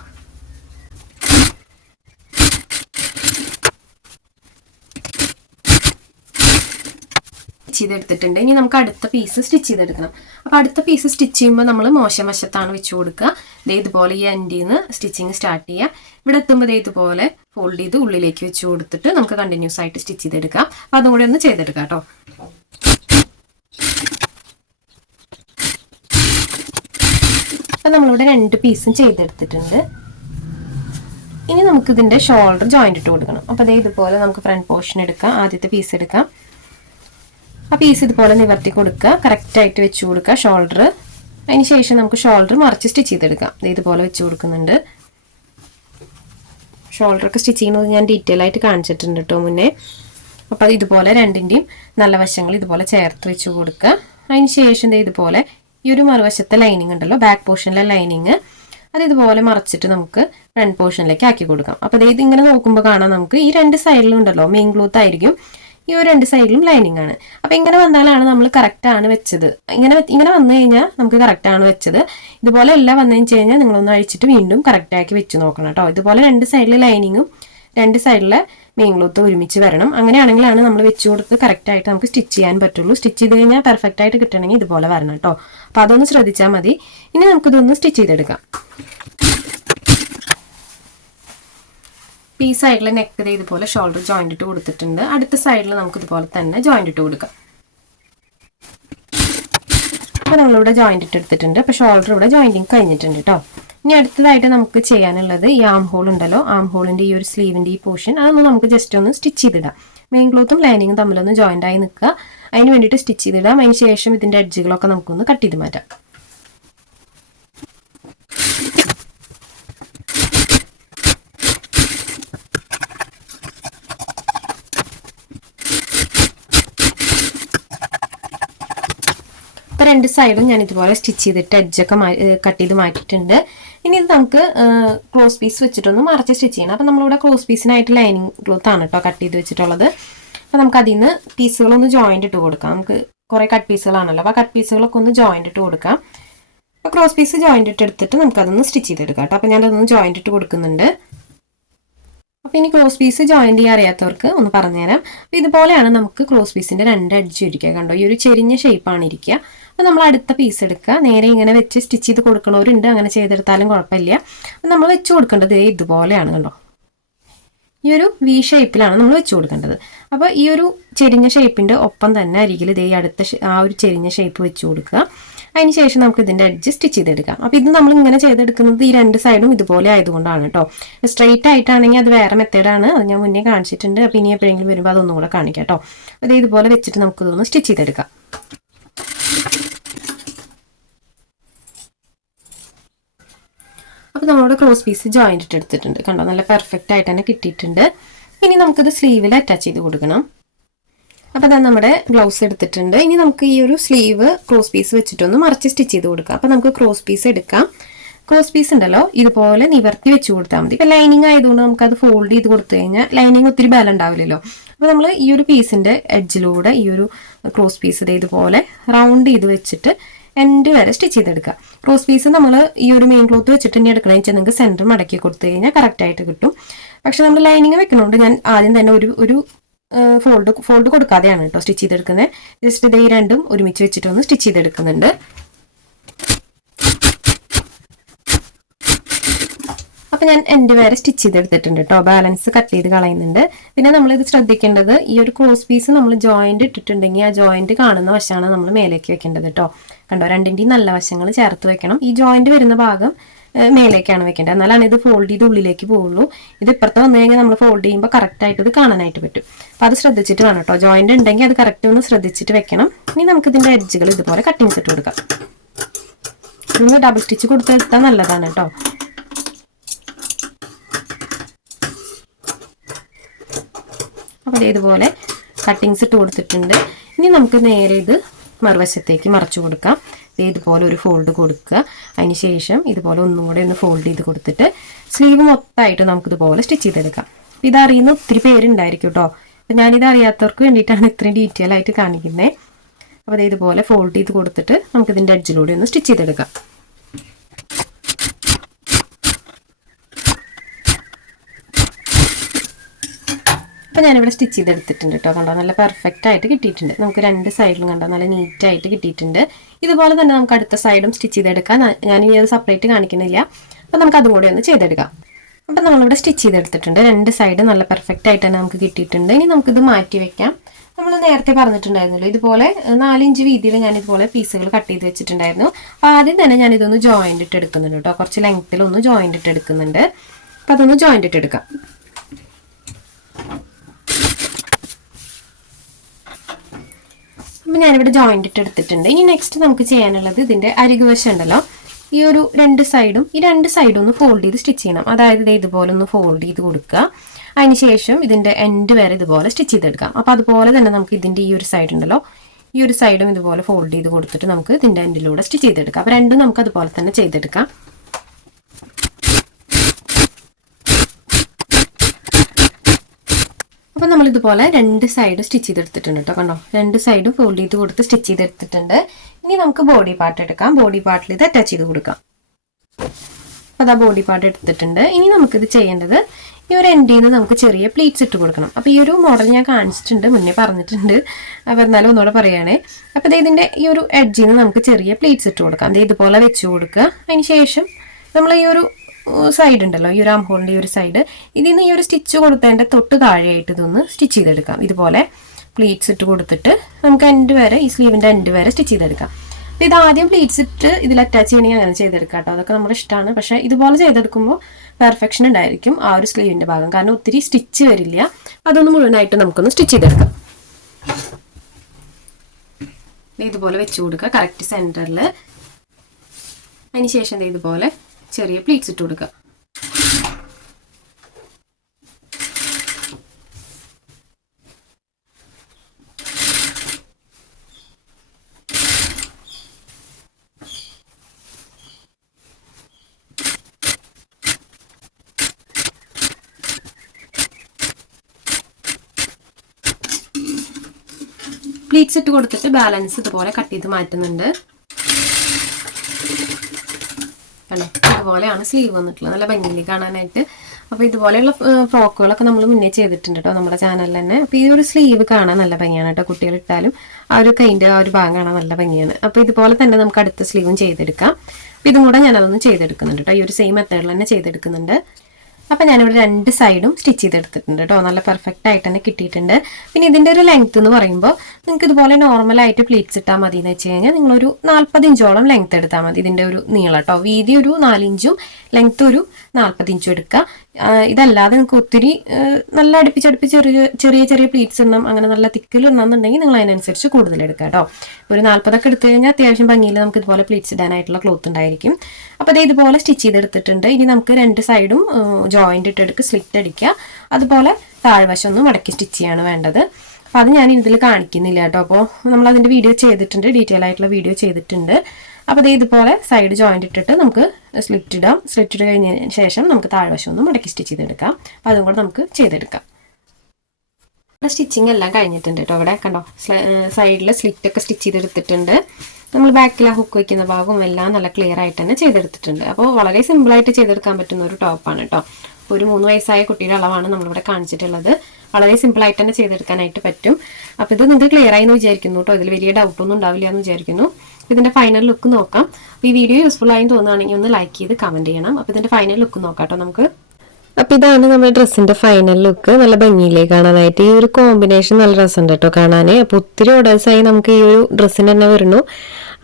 ചെയ്തെടുത്തിട്ടുണ്ട്. ഇനി നമുക്ക് അടുത്ത പീസ് സ്റ്റിച്ച് ചെയ്തെടുക്കണം. അപ്പോൾ അടുത്ത പീസ് സ്റ്റിച്ച് ചെയ്യുമ്പോൾ നമ്മൾ മോശം വശത്താണ് വെച്ച് കൊടുക്കുക. ഇതുപോലെ ഈ എൻഡിൽ നിന്ന് സ്റ്റിച്ചിങ് സ്റ്റാർട്ട് ചെയ്യുക. ഇവിടെ എത്തുമ്പോൾ ഇതുപോലെ ഫോൾഡ് ചെയ്ത് ഉള്ളിലേക്ക് വെച്ച് കൊടുത്തിട്ട് നമുക്ക് കണ്ടിന്യൂസ് ആയിട്ട് സ്റ്റിച്ച് ചെയ്തെടുക്കാം. അപ്പോൾ അതും കൂടെ ഒന്ന് ചെയ്തെടുക്കാം കേട്ടോ. അപ്പോൾ നമ്മളിവിടെ 2 പീസും ചെയ്തെടുത്തിട്ടുണ്ട്. ഇനി നമുക്കിതിൻ്റെ ഷോൾഡർ ജോയിൻ്റ് ഇട്ട് കൊടുക്കണം. അപ്പോൾ ഇതുപോലെ നമുക്ക് ഫ്രണ്ട് പോർഷൻ എടുക്കാം. ആദ്യത്തെ പീസ് എടുക്കാം. ആ പീസ് ഇതുപോലെ നിവർത്തി കൊടുക്കുക, കറക്റ്റായിട്ട് വെച്ച് കൊടുക്കുക ഷോൾഡർ. അതിന് ശേഷം നമുക്ക് ഷോൾഡർ മറിച്ച് സ്റ്റിച്ച് ചെയ്തെടുക്കാം. ഇതുപോലെ വെച്ച് കൊടുക്കുന്നുണ്ട്. ഷോൾഡറൊക്കെ സ്റ്റിച്ച് ചെയ്യുന്നത് ഞാൻ ഡീറ്റെയിൽ ആയിട്ട് കാണിച്ചിട്ടുണ്ട് കേട്ടോ മുന്നേ. അപ്പോൾ ഇതുപോലെ രണ്ടിൻ്റെയും നല്ല വശങ്ങൾ ഇതുപോലെ ചേർത്ത് വെച്ച് കൊടുക്കുക. അതിന് ശേഷം ഇതുപോലെ ഈ ഒരു മറുവശത്തെ ലൈനിങ് ഉണ്ടല്ലോ, ബാക്ക് പോർഷനിലെ ലൈനിങ്, അത് ഇതുപോലെ മറച്ചിട്ട് നമുക്ക് ഫ്രണ്ട് പോർഷനിലേക്ക് ആക്കി കൊടുക്കാം. അപ്പോൾ ഇതിങ്ങനെ നോക്കുമ്പോൾ കാണാം നമുക്ക് ഈ 2 സൈഡിലും ഉണ്ടല്ലോ മെയിൻ ക്ലോത്ത് ആയിരിക്കും. ഈ ഒരു രണ്ട് സൈഡിലും ലൈനിങ് ആണ്. അപ്പോൾ ഇങ്ങനെ വന്നാലാണ് നമ്മൾ കറക്റ്റാണ് വെച്ചത്. ഇങ്ങനെ വന്നു കഴിഞ്ഞാൽ നമുക്ക് കറക്റ്റാണ് വെച്ചത്. ഇതുപോലെ എല്ലാം വന്നു കഴിഞ്ഞാൽ നിങ്ങളൊന്ന് അഴിച്ചിട്ട് വീണ്ടും കറക്റ്റാക്കി വെച്ച് നോക്കണം കേട്ടോ. ഇതുപോലെ രണ്ട് സൈഡിൽ ലൈനിങ്ങും രണ്ട് സൈഡിലെ മെയിൻ ക്ലോത്ത് ഒരുമിച്ച് വരണം. അങ്ങനെയാണെങ്കിലാണ് നമ്മൾ വെച്ച് കൊടുത്ത് കറക്റ്റായിട്ട് നമുക്ക് സ്റ്റിച്ച് ചെയ്യാൻ പറ്റുള്ളൂ. സ്റ്റിച്ച് ചെയ്ത് കഴിഞ്ഞാൽ പെർഫെക്റ്റ് ആയിട്ട് കിട്ടണമെങ്കിൽ ഇതുപോലെ വരണം കേട്ടോ. അപ്പോൾ അതൊന്ന് ശ്രദ്ധിച്ചാൽ മതി. ഇനി നമുക്കിതൊന്ന് സ്റ്റിച്ച് ചെയ്തെടുക്കാം. ഈ സൈഡിൽ നെക്ക് ഇതുപോലെ ഷോൾഡർ ജോയിന്റ് ഇട്ട് കൊടുത്തിട്ടുണ്ട്. അടുത്ത സൈഡിൽ നമുക്ക് ഇതുപോലെ തന്നെ ജോയിന്റ് ഇട്ട് കൊടുക്കാം. അപ്പോൾ നമ്മളിവിടെ ജോയിന്റ് ഇട്ട് എടുത്തിട്ടുണ്ട്. അപ്പോൾ ഷോൾഡർ ഇവിടെ ജോയിന്റിങ് കഴിഞ്ഞിട്ടുണ്ട് കേട്ടോ. ഇനി അടുത്തതായിട്ട് നമുക്ക് ചെയ്യാനുള്ളത് ഈ ആം ഹോൾ ഉണ്ടല്ലോ, ആം ഹോളിന്റെ ഈ ഒരു സ്ലീവിന്റെ ഈ പോർഷൻ അതൊന്ന് നമുക്ക് ജസ്റ്റ് ഒന്ന് സ്റ്റിച്ച് ചെയ്തിടാം. മെയിൻ ക്ലോത്തും ലൈനിങ്ങും തമ്മിലൊന്ന് ജോയിന്റ് ആയി നിൽക്കുക. അതിന് വേണ്ടിയിട്ട് സ്റ്റിച്ച് ചെയ്തിടാം. അതിന് ശേഷം ഇതിന്റെ എഡ്ജുകളൊക്കെ നമുക്കൊന്ന് കട്ട് ചെയ്ത് മാറ്റാം. രണ്ട് സൈഡും ഞാൻ ഇതുപോലെ സ്റ്റിച്ച് ചെയ്തിട്ട് എഡ്ജൊക്കെ കട്ട് ചെയ്ത് മാറ്റിയിട്ടുണ്ട്. ഇനി ഇത് നമുക്ക് ക്ലോസ് പീസ് വെച്ചിട്ടൊന്ന് മറച്ച് സ്റ്റിച്ച് ചെയ്യണം. അപ്പോൾ നമ്മളിവിടെ ക്ലോസ് പീസിനായിട്ട് ലൈനിങ് ക്ലോത്ത് ആണ് കേട്ടോ കട്ട് ചെയ്ത് വെച്ചിട്ടുള്ളത്. അപ്പോൾ നമുക്ക് അതിൽ നിന്ന് പീസുകളൊന്ന് ജോയിന്റ് ഇട്ട് കൊടുക്കാം. നമുക്ക് കുറേ കട്ട് പീസുകളാണല്ലോ, അപ്പോൾ കട്ട് പീസുകളൊക്കെ ഒന്ന് ജോയിന്റ് ഇട്ട് കൊടുക്കാം. അപ്പോൾ ക്രോസ് പീസ് ജോയിന്റ് ഇട്ട് എടുത്തിട്ട് നമുക്കതൊന്ന് സ്റ്റിച്ച് ചെയ്തെടുക്കാം കേട്ടോ. അപ്പോൾ ഞാനതൊന്ന് ജോയിന്റ് ഇട്ട് കൊടുക്കുന്നുണ്ട്. അപ്പോൾ ഇനി ക്രോസ് പീസ് ജോയിന്റ് ചെയ്യാൻ അറിയാത്തവർക്ക് ഒന്ന് പറഞ്ഞുതരാം. അപ്പോൾ ഇതുപോലെയാണ് നമുക്ക് ക്രോസ് പീസിന്റെ രണ്ട് എഡ്ജ് ഇരിക്കുക. കണ്ടോ, ഈ ഒരു ചെരിഞ്ഞ ഷേപ്പാണ് ഇരിക്കുക. അപ്പോൾ നമ്മൾ അടുത്ത പീസ് എടുക്കുക, നേരെ ഇങ്ങനെ വെച്ച് സ്റ്റിച്ച് ചെയ്ത് കൊടുക്കണവരുണ്ട്, അങ്ങനെ ചെയ്തെടുത്താലും കുഴപ്പമില്ല. അപ്പോൾ നമ്മൾ വെച്ച് കൊടുക്കേണ്ടത് ഇതുപോലെയാണ്. കണ്ടോ, ഈ ഒരു വി ഷേപ്പിലാണ് നമ്മൾ വെച്ച് കൊടുക്കേണ്ടത്. അപ്പോൾ ഈ ഒരു ചെരിഞ്ഞ ഷേപ്പിന്റെ ഒപ്പം തന്നെ അരികിൽ ഇതേ അടുത്ത ആ ഒരു ചെരിഞ്ഞ ഷേപ്പ് വെച്ച് കൊടുക്കുക. അതിന് ശേഷം നമുക്ക് ഇതിന്റെ എഡ്ജ് സ്റ്റിച്ച് ചെയ്തെടുക്കാം. അപ്പോൾ ഇത് നമ്മൾ ഇങ്ങനെ ചെയ്തെടുക്കുന്നത് ഈ രണ്ട് സൈഡും ഇതുപോലെ ആയതുകൊണ്ടാണ് കേട്ടോ. സ്ട്രെയിറ്റ് ആയിട്ടാണെങ്കിൽ അത് വേറെ മെത്തേഡാണ്, അത് ഞാൻ മുന്നേ കാണിച്ചിട്ടുണ്ട്. അപ്പോൾ ഇനി എപ്പോഴെങ്കിലും വരുമ്പോൾ അതൊന്നും കൂടെ കാണിക്കാം കേട്ടോ. അത് ഇതുപോലെ വെച്ചിട്ട് നമുക്ക് ഇതൊന്ന് സ്റ്റിച്ച് ചെയ്തെടുക്കാം. അപ്പോൾ നമ്മളോട് ക്രോസ് പീസ് ജോയിന്റ് ഇട്ട് എടുത്തിട്ടുണ്ട്. കണ്ടോ, നല്ല പെർഫെക്റ്റ് ആയിട്ട് തന്നെ കിട്ടിയിട്ടുണ്ട്. ഇനി നമുക്കിത് സ്ലീവിൽ അറ്റാച്ച് ചെയ്ത് കൊടുക്കണം. അപ്പോൾ അതാ നമ്മുടെ ബ്ലൗസ് എടുത്തിട്ടുണ്ട്. ഇനി നമുക്ക് ഈ ഒരു സ്ലീവ് ക്രോസ് പീസ് വെച്ചിട്ടൊന്ന് മറിച്ച് സ്റ്റിച്ച് ചെയ്ത് കൊടുക്കാം. അപ്പോൾ നമുക്ക് ക്രോസ് പീസ് എടുക്കാം. ക്രോസ് പീസ് ഉണ്ടല്ലോ ഇതുപോലെ നിവർത്തി വെച്ച് കൊടുത്താൽ മതി. ഇപ്പോൾ ലൈനിങ് ആയതുകൊണ്ട് നമുക്കത് ഫോൾഡ് ചെയ്ത് കൊടുത്തു കഴിഞ്ഞാൽ ലൈനിങ് ഒത്തിരി ബലം ഉണ്ടാവില്ലല്ലോ. അപ്പോൾ നമ്മൾ ഈ ഒരു പീസിന്റെ എഡ്ജിലൂടെ ഈ ഒരു ക്രോസ് പീസ് ഇതുപോലെ റൗണ്ട് ചെയ്ത് വെച്ചിട്ട് എൻഡ് വരെ സ്റ്റിച്ച് ചെയ്തെടുക്കുക. ക്രോസ് പീസ് നമ്മൾ ഈ ഒരു മെയിൻ ക്ലോത്ത് വെച്ചിട്ട് തന്നെ എടുക്കണമെന്ന് വെച്ചാൽ നിങ്ങൾക്ക് സെൻറ്റർ മടക്കി കൊടുത്തു കഴിഞ്ഞാൽ കറക്റ്റ് ആയിട്ട് കിട്ടും. പക്ഷെ നമ്മൾ ലൈനിങ് വെക്കുന്നതുകൊണ്ട് ഞാൻ ആദ്യം തന്നെ ഒരു ഫോൾഡ് കൊടുക്കാതെയാണ് കേട്ടോ സ്റ്റിച്ച് ചെയ്തെടുക്കുന്നത്. ജസ്റ്റ് ഇത് ഈ രണ്ടും ഒരുമിച്ച് വെച്ചിട്ടൊന്ന് സ്റ്റിച്ച് ചെയ്തെടുക്കുന്നുണ്ട്. അപ്പം ഞാൻ എൻഡ് വരെ സ്റ്റിച്ച് ചെയ്തെടുത്തിട്ടുണ്ട് കേട്ടോ. ബാലൻസ് കട്ട് ചെയ്ത് കളയുന്നുണ്ട്. പിന്നെ നമ്മളിത് ശ്രദ്ധിക്കേണ്ടത് ഈ ഒരു ക്രോസ് പീസ് നമ്മൾ ജോയിന്റ് ഇട്ടിട്ടുണ്ടെങ്കിൽ ആ ജോയിന്റ് കാണുന്ന വശമാണ് നമ്മൾ മേലേക്ക് വെക്കേണ്ടത് കേട്ടോ. കണ്ടോ, രണ്ടിൻ്റെയും നല്ല വശങ്ങൾ ചേർത്ത് വെക്കണം. ഈ ജോയിന്റ് വരുന്ന ഭാഗം മേലേക്കാണ് വെക്കേണ്ടത്, എന്നാലാണ് ഇത് ഫോൾഡ് ചെയ്ത് ഉള്ളിലേക്ക് പോകുള്ളൂ. ഇത് ഇപ്പുറത്ത് വന്നു കഴിഞ്ഞാൽ നമ്മൾ ഫോൾഡ് ചെയ്യുമ്പോൾ കറക്റ്റ് ആയിട്ട് ഇത് കാണാനായിട്ട് പറ്റും. അപ്പം അത് ശ്രദ്ധിച്ചിട്ട് വേണം കേട്ടോ. ജോയിന്റ് ഉണ്ടെങ്കിൽ അത് കറക്റ്റ് ഒന്ന് ശ്രദ്ധിച്ചിട്ട് വെക്കണം. ഇനി നമുക്ക് ഇതിന്റെ എഡ്ജുകൾ ഇതുപോലെ കട്ടിങ്സ് ഇട്ട് കൊടുക്കാം. ഇതൊന്ന് ഡബിൾ സ്റ്റിച്ച് കൊടുത്തെടുത്താൽ നല്ലതാണ് കേട്ടോ. അപ്പോൾ ഇതുപോലെ കട്ടിങ്സ് ഇട്ട് കൊടുത്തിട്ടുണ്ട്. ഇനി നമുക്ക് നേരെ ഇത് മറുവശത്തേക്ക് മറച്ചു കൊടുക്കാം. ഇതുപോലെ ഒരു ഫോൾഡ് കൊടുക്കുക. അതിന് ശേഷം ഇതുപോലെ ഒന്നും കൂടെ ഒന്ന് ഫോൾഡ് ചെയ്ത് കൊടുത്തിട്ട് സ്ലീവ് മൊത്തമായിട്ട് നമുക്കിതുപോലെ സ്റ്റിച്ച് ചെയ്തെടുക്കാം. ഇതറിയുന്ന ഒത്തിരി പേരുണ്ടായിരിക്കും കേട്ടോ. അപ്പം ഞാനിത് അറിയാത്തവർക്ക് വേണ്ടിയിട്ടാണ് ഇത്രയും ഡീറ്റെയിൽ ആയിട്ട് കാണിക്കുന്നത്. അപ്പോൾ ഇതുപോലെ ഫോൾഡ് ചെയ്ത് കൊടുത്തിട്ട് നമുക്കിതിൻ്റെ എഡ്ജിലൂടെ ഒന്ന് സ്റ്റിച്ച് ചെയ്തെടുക്കാം. അപ്പോൾ ഞാനിവിടെ സ്റ്റിച്ച് ചെയ്തെടുത്തിട്ടുണ്ട് കേട്ടോ. കണ്ടോ, നല്ല പെർഫെക്റ്റ് ആയിട്ട് കിട്ടിയിട്ടുണ്ട്. നമുക്ക് രണ്ട് സൈഡിലും കണ്ടോ നല്ല നീറ്റായിട്ട് കിട്ടിയിട്ടുണ്ട്. ഇതുപോലെ തന്നെ നമുക്ക് അടുത്ത സൈഡും സ്റ്റിച്ച് ചെയ്തെടുക്കാം. ഞാനിനി അത് സെപ്പറേറ്റ് കാണിക്കുന്നില്ല. അപ്പോൾ നമുക്ക് അതും കൂടെ ഒന്ന് ചെയ്തെടുക്കാം. അപ്പോൾ നമ്മളിവിടെ സ്റ്റിച്ച് ചെയ്തെടുത്തിട്ടുണ്ട്. രണ്ട് സൈഡ് നല്ല പെർഫെക്റ്റ് ആയിട്ട് തന്നെ നമുക്ക് കിട്ടിയിട്ടുണ്ട്. ഇനി നമുക്കിത് മാറ്റി വെക്കാം. നമ്മൾ നേരത്തെ പറഞ്ഞിട്ടുണ്ടായിരുന്നല്ലോ, ഇതുപോലെ 4 ഇഞ്ച് വീതിയിൽ ഞാൻ ഇതുപോലെ പീസുകൾ കട്ട് ചെയ്ത് വെച്ചിട്ടുണ്ടായിരുന്നു. അപ്പോൾ ആദ്യം തന്നെ ഞാൻ ഇതൊന്ന് ജോയിന്റ് ഇട്ട് എടുക്കുന്നുണ്ട് കേട്ടോ. കുറച്ച് ലെങ്ത്തിലൊന്ന് ജോയിന്റ് ഇട്ട് എടുക്കുന്നുണ്ട്. അപ്പോൾ അതൊന്ന് ജോയിന്റ് ഇട്ട് എടുക്കാം. അപ്പം ഞാനിവിടെ ജോയിന്റ് ഇട്ട് എടുത്തിട്ടുണ്ട്. ഇനി നെക്സ്റ്റ് നമുക്ക് ചെയ്യാനുള്ളത് ഇതിൻ്റെ അരികുവശം ഉണ്ടല്ലോ, ഈ ഒരു രണ്ട് സൈഡും ഒന്ന് ഫോൾഡ് ചെയ്ത് സ്റ്റിച്ച് ചെയ്യണം. അതായത് ഇതുപോലെ ഒന്ന് ഫോൾഡ് ചെയ്ത് കൊടുക്കുക. അതിനുശേഷം ഇതിൻ്റെ എൻഡ് വരെ ഇതുപോലെ സ്റ്റിച്ച് ചെയ്തെടുക്കാം. അപ്പോൾ അതുപോലെ തന്നെ നമുക്ക് ഇതിൻ്റെ ഈ ഒരു സൈഡ് ഉണ്ടല്ലോ, ഈ ഒരു സൈഡും ഇതുപോലെ ഫോൾഡ് ചെയ്ത് കൊടുത്തിട്ട് നമുക്ക് ഇതിൻ്റെ എൻഡിലൂടെ സ്റ്റിച്ച് ചെയ്തെടുക്കാം. അപ്പോൾ രണ്ടും നമുക്ക് അതുപോലെ തന്നെ ചെയ്തെടുക്കാം. അപ്പോൾ നമ്മൾ ഇതുപോലെ രണ്ട് സൈഡ് സ്റ്റിച്ച് ചെയ്തെടുത്തിട്ടുണ്ട് കേട്ടോ. കണ്ടോ, രണ്ട് സൈഡും ഫോൾഡ് ചെയ്ത് കൊടുത്ത് സ്റ്റിച്ച് ചെയ്തെടുത്തിട്ടുണ്ട്. ഇനി നമുക്ക് ബോഡി പാർട്ട് എടുക്കാം. ബോഡി പാർട്ടിൽ ഇത് അറ്റാച്ച് ചെയ്ത് കൊടുക്കാം. അപ്പോൾ അതാ ബോഡി പാർട്ട് എടുത്തിട്ടുണ്ട്. ഇനി നമുക്കിത് ചെയ്യേണ്ടത് ഈ ഒരു എൻഡിൽ നിന്ന് നമുക്ക് ചെറിയ പ്ലീറ്റ്സ് ഇട്ട് കൊടുക്കണം. അപ്പോൾ ഈ ഒരു മോഡൽ ഞാൻ കാണിച്ചിട്ടുണ്ട്, മുന്നേ പറഞ്ഞിട്ടുണ്ട്. അപ്പോൾ എന്നാലും ഒന്നുകൂടെ പറയുകയാണേ. അപ്പോൾ ഇതിൻ്റെ ഈ ഒരു എഡ്ജിൽ നിന്ന് നമുക്ക് ചെറിയ പ്ലീറ്റ്സ് ഇട്ട് കൊടുക്കാം. അത് ഇതുപോലെ വെച്ച് കൊടുക്കുക. അതിന് ശേഷം നമ്മൾ ഈ ഒരു സൈഡ് ഉണ്ടല്ലോ, ഈ ഒരു ആം ഹോളിൻ്റെ ഈ ഒരു സൈഡ്, ഇതിൽ നിന്ന് ഈ ഒരു സ്റ്റിച്ച് കൊടുത്തതിൻ്റെ തൊട്ട് താഴെയായിട്ട് ഇതൊന്ന് സ്റ്റിച്ച് ചെയ്തെടുക്കാം. ഇതുപോലെ പ്ലീറ്റ്സ് ഇട്ട് കൊടുത്തിട്ട് നമുക്ക് എൻഡ് വരെ, ഈ സ്ലീവിൻ്റെ എൻഡ് വരെ സ്റ്റിച്ച് ചെയ്തെടുക്കാം. അപ്പോൾ ഇത് ആദ്യം പ്ലീറ്റ്സ് ഇട്ട് ഇതിൽ അറ്റാച്ച് ചെയ്യണമെങ്കിൽ അങ്ങനെ ചെയ്തെടുക്കാം കേട്ടോ. അതൊക്കെ നമ്മുടെ ഇഷ്ടമാണ്. പക്ഷേ ഇതുപോലെ ചെയ്തെടുക്കുമ്പോൾ പെർഫെക്ഷൻ ഉണ്ടായിരിക്കും ആ ഒരു സ്ലീവിൻ്റെ ഭാഗം, കാരണം ഒത്തിരി സ്റ്റിച്ച് വരില്ല. അതൊന്ന് മുഴുവനായിട്ട് നമുക്കൊന്ന് സ്റ്റിച്ച് ചെയ്തെടുക്കാം. ഇതുപോലെ വെച്ച് കൊടുക്കുക കറക്റ്റ് സെൻറ്ററിൽ. അതിന് ശേഷം ഇതുപോലെ ചെറിയ പ്ലീറ്റ്സ് ഇട്ട് കൊടുക്കുക. പ്ലീറ്റ്സ് ഇട്ട് കൊടുത്തിട്ട് ബാലൻസ് ഇതുപോലെ കട്ട് ചെയ്ത് മാറ്റുന്നുണ്ട്. കണ്ടോ, ഇതുപോലെയാണ് സ്ലീവ് വന്നിട്ടുള്ളത്, നല്ല ഭംഗിയിൽ കാണാനായിട്ട്. അപ്പോൾ ഇതുപോലെയുള്ള ഫ്രോക്കുകളൊക്കെ നമ്മൾ മുന്നേ ചെയ്തിട്ടുണ്ട് കേട്ടോ നമ്മുടെ ചാനലിൽ തന്നെ. അപ്പോൾ ഈ ഒരു സ്ലീവ് കാണാൻ നല്ല ഭംഗിയാണ് കേട്ടോ. കുട്ടികൾ ഇട്ടാലും ആ ഒരു കൈൻ്റെ ആ ഒരു ഭാഗം കാണാൻ നല്ല ഭംഗിയാണ്. അപ്പോൾ ഇതുപോലെ തന്നെ നമുക്ക് അടുത്ത സ്ലീവും ചെയ്തെടുക്കാം. അപ്പോൾ ഇതും കൂടെ ഞാനതൊന്ന് ചെയ്തെടുക്കുന്നുണ്ട് കേട്ടോ. ഈ ഒരു സെയിം മെത്തേഡിൽ തന്നെ ചെയ്തെടുക്കുന്നുണ്ട്. അപ്പം ഞാനിവിടെ രണ്ട് സൈഡും സ്റ്റിച്ച് ചെയ്തെടുത്തിട്ടുണ്ട് കേട്ടോ. നല്ല പെർഫെക്റ്റ് ആയിട്ട് തന്നെ കിട്ടിയിട്ടുണ്ട്. പിന്നെ ഇതിൻ്റെ ഒരു ലെങ്ത് എന്ന് പറയുമ്പോൾ നിങ്ങൾക്ക് ഇതുപോലെ നോർമലായിട്ട് പ്ലീറ്റ്സ് ഇട്ടാൽ മതി എന്ന് വെച്ച് കഴിഞ്ഞാൽ നിങ്ങളൊരു 40 ഇഞ്ചോളം ലെങ്ത് എടുത്താൽ മതി. ഇതിൻ്റെ ഒരു നീളം കേട്ടോ. വീതി ഒരു 4 ഇഞ്ചും ലെങ്ത് ഒരു 40 ഇഞ്ചും എടുക്കുക. ഇതല്ലാതെ നിങ്ങൾക്ക് ഒത്തിരി നല്ല അടുപ്പിച്ചടുപ്പിച്ച് ചെറിയ ചെറിയ പ്ലീറ്റ്സ് ഇടണം, അങ്ങനെ നല്ല തിക്കിൽ ഇടണമെന്നുണ്ടെങ്കിൽ നിങ്ങൾ അതിനനുസരിച്ച് കൂടുതൽ എടുക്കുക കേട്ടോ. ഒരു 40 എടുത്തു കഴിഞ്ഞാൽ അത്യാവശ്യം ഭംഗിയിൽ നമുക്ക് ഇതുപോലെ പ്ലീറ്റ്സ് ഇടാനായിട്ടുള്ള ക്ലോത്ത് ഉണ്ടായിരിക്കും. അപ്പോൾ അത് ഇതുപോലെ സ്റ്റിച്ച് ചെയ്തെടുത്തിട്ടുണ്ട്. ഇനി നമുക്ക് രണ്ട് സൈഡും ജോയിൻ്റ് ഇട്ടെടുക്കുക, സ്ലിറ്റ് അടിക്കുക. അതുപോലെ താഴ്വശം ഒന്ന് മടക്കി സ്റ്റിച്ച് ചെയ്യാണ് വേണ്ടത്. അപ്പോൾ അത് ഞാൻ ഇതിൽ കാണിക്കുന്നില്ല കേട്ടോ. അപ്പോൾ നമ്മളതിൻ്റെ വീഡിയോ ചെയ്തിട്ടുണ്ട്, ഡീറ്റെയിൽ ആയിട്ടുള്ള വീഡിയോ ചെയ്തിട്ടുണ്ട്. അപ്പോൾ ഇത് ഇതുപോലെ സൈഡ് ജോയിൻ്റ് ഇട്ടിട്ട് നമുക്ക് സ്ലിറ്റ് ഇടാം. സ്ലിറ്റ് ഇട്ട് കഴിഞ്ഞതിന് ശേഷം നമുക്ക് താഴ്വശം ഒന്ന് മടക്കി സ്റ്റിച്ച് ചെയ്തെടുക്കാം. അപ്പോൾ അതും കൂടെ നമുക്ക് ചെയ്തെടുക്കാം. സ്റ്റിച്ചിങ് എല്ലാം കഴിഞ്ഞിട്ടുണ്ട് കേട്ടോ. അവിടെ കണ്ടോ, സൈഡിൽ സ്ലിറ്റൊക്കെ സ്റ്റിച്ച് ചെയ്തെടുത്തിട്ടുണ്ട്. നമ്മൾ ബാക്കിൽ ആ ഹുക്ക് വയ്ക്കുന്ന ഭാഗവും എല്ലാം നല്ല ക്ലിയർ ആയിട്ട് തന്നെ ചെയ്തെടുത്തിട്ടുണ്ട്. അപ്പോൾ വളരെ സിമ്പിളായിട്ട് ചെയ്തെടുക്കാൻ പറ്റുന്ന ഒരു ടോപ്പാണ് കേട്ടോ. ഒരു 3 വയസ്സായ കുട്ടിയുടെ അളവാണ് നമ്മളിവിടെ കാണിച്ചിട്ടുള്ളത്. വളരെ സിമ്പിളായിട്ട് തന്നെ ചെയ്തെടുക്കാനായിട്ട് പറ്റും. അപ്പോൾ ഇത് നിങ്ങൾക്ക് ക്ലിയർ ആയി എന്ന് വിചാരിക്കുന്നു കേട്ടോ. ഇതിൽ വലിയ ഡൗട്ടൊന്നും ഉണ്ടാവില്ല എന്ന് വിചാരിക്കുന്നു. ഇതിൻ്റെ ഫൈനൽ ലുക്ക് നോക്കാം. അപ്പോൾ ഈ വീഡിയോ യൂസ്ഫുൾ ആയി തോന്നുകയാണെങ്കിൽ ഒന്ന് ലൈക്ക് ചെയ്ത് കമൻറ്റ് ചെയ്യണം. അപ്പോൾ ഇതിൻ്റെ ഫൈനൽ ലുക്ക് നോക്കാം കേട്ടോ നമുക്ക്. അപ്പോൾ ഇതാണ് നമ്മുടെ ഡ്രസ്സിൻ്റെ ഫൈനൽ ലുക്ക്. നല്ല ഭംഗിയില്ലേ കാണാനായിട്ട്. ഈ ഒരു കോമ്പിനേഷൻ നല്ല രസമുണ്ട് കേട്ടോ കാണാൻ. അപ്പോൾ ഒത്തിരി ഓർഡേഴ്സായി നമുക്ക് ഈ ഒരു ഡ്രസ്സിന് തന്നെ വരുന്നു.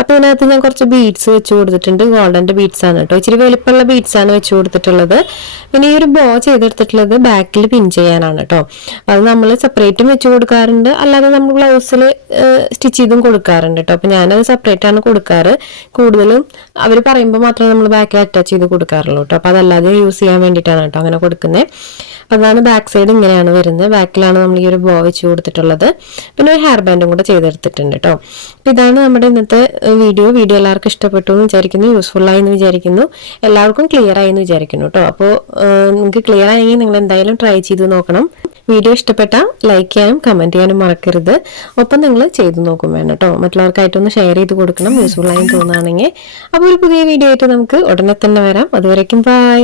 അപ്പോൾ ഇതിനകത്ത് ഞാൻ കുറച്ച് ബീഡ്സ് വെച്ച് കൊടുത്തിട്ടുണ്ട്. ഗോൾഡൻ്റെ ബീഡ്സ് ആണ് കേട്ടോ. ഇച്ചിരി വലിപ്പമുള്ള ബീഡ്സ് ആണ് വെച്ച് കൊടുത്തിട്ടുള്ളത്. പിന്നെ ഈ ഒരു ബോ ചെയ്തെടുത്തിട്ടുള്ളത് ബാക്കിൽ പിൻ ചെയ്യാനാണ് കേട്ടോ. അത് നമ്മൾ സെപ്പറേറ്റും വെച്ച് കൊടുക്കാറുണ്ട്, അല്ലാതെ നമ്മൾ ബ്ലൗസിൽ സ്റ്റിച്ച് ചെയ്തും കൊടുക്കാറുണ്ട് കേട്ടോ. അപ്പോൾ ഞാനത് സെപ്പറേറ്റ് ആണ് കൊടുക്കാറ്. കൂടുതലും അവർ പറയുമ്പോൾ മാത്രമേ നമ്മൾ ബാക്കിൽ അറ്റാച്ച് ചെയ്ത് കൊടുക്കാറുള്ളൂ കേട്ടോ. അപ്പോൾ അതല്ലാതെ യൂസ് ചെയ്യാൻ വേണ്ടിയിട്ടാണ് കേട്ടോ അങ്ങനെ കൊടുക്കുന്നത്. അപ്പോൾ അതാണ് ബാക്ക് സൈഡ് ഇങ്ങനെയാണ് വരുന്നത്. ബാക്കിലാണ് നമ്മൾ ഈ ഒരു ബോ വെച്ച് കൊടുത്തിട്ടുള്ളത്. പിന്നെ ഒരു ഹെയർ ബാൻഡും കൂടെ ചെയ്തെടുത്തിട്ടുണ്ട് കേട്ടോ. അപ്പോൾ ഇതാണ് നമ്മുടെ ഇന്നത്തെ വീഡിയോ എല്ലാവർക്കും ഇഷ്ടപ്പെട്ടു എന്ന് വിചാരിക്കുന്നു, യൂസ്ഫുൾ ആയി എന്ന് വിചാരിക്കുന്നു, എല്ലാവർക്കും ക്ലിയർ ആയി എന്ന് വിചാരിക്കുന്നു കേട്ടോ. അപ്പോൾ നിങ്ങൾക്ക് ക്ലിയർ ആയെങ്കിൽ നിങ്ങൾ എന്തായാലും ട്രൈ ചെയ്ത് നോക്കണം. വീഡിയോ ഇഷ്ടപ്പെട്ടാൽ ലൈക്ക് ചെയ്യാനും കമൻറ്റ് ചെയ്യാനും മറക്കരുത്. ഒപ്പം നിങ്ങൾ ചെയ്ത് നോക്കും വേണം കേട്ടോ. മറ്റുള്ളവർക്കായിട്ടൊന്ന് ഷെയർ ചെയ്ത് കൊടുക്കണം യൂസ്ഫുൾ ആയി തോന്നുകയാണെങ്കിൽ. അപ്പോൾ ഒരു പുതിയ വീഡിയോ ആയിട്ട് നമുക്ക് ഉടനെ തന്നെ വരാം. അതുവരേക്കും ബൈ.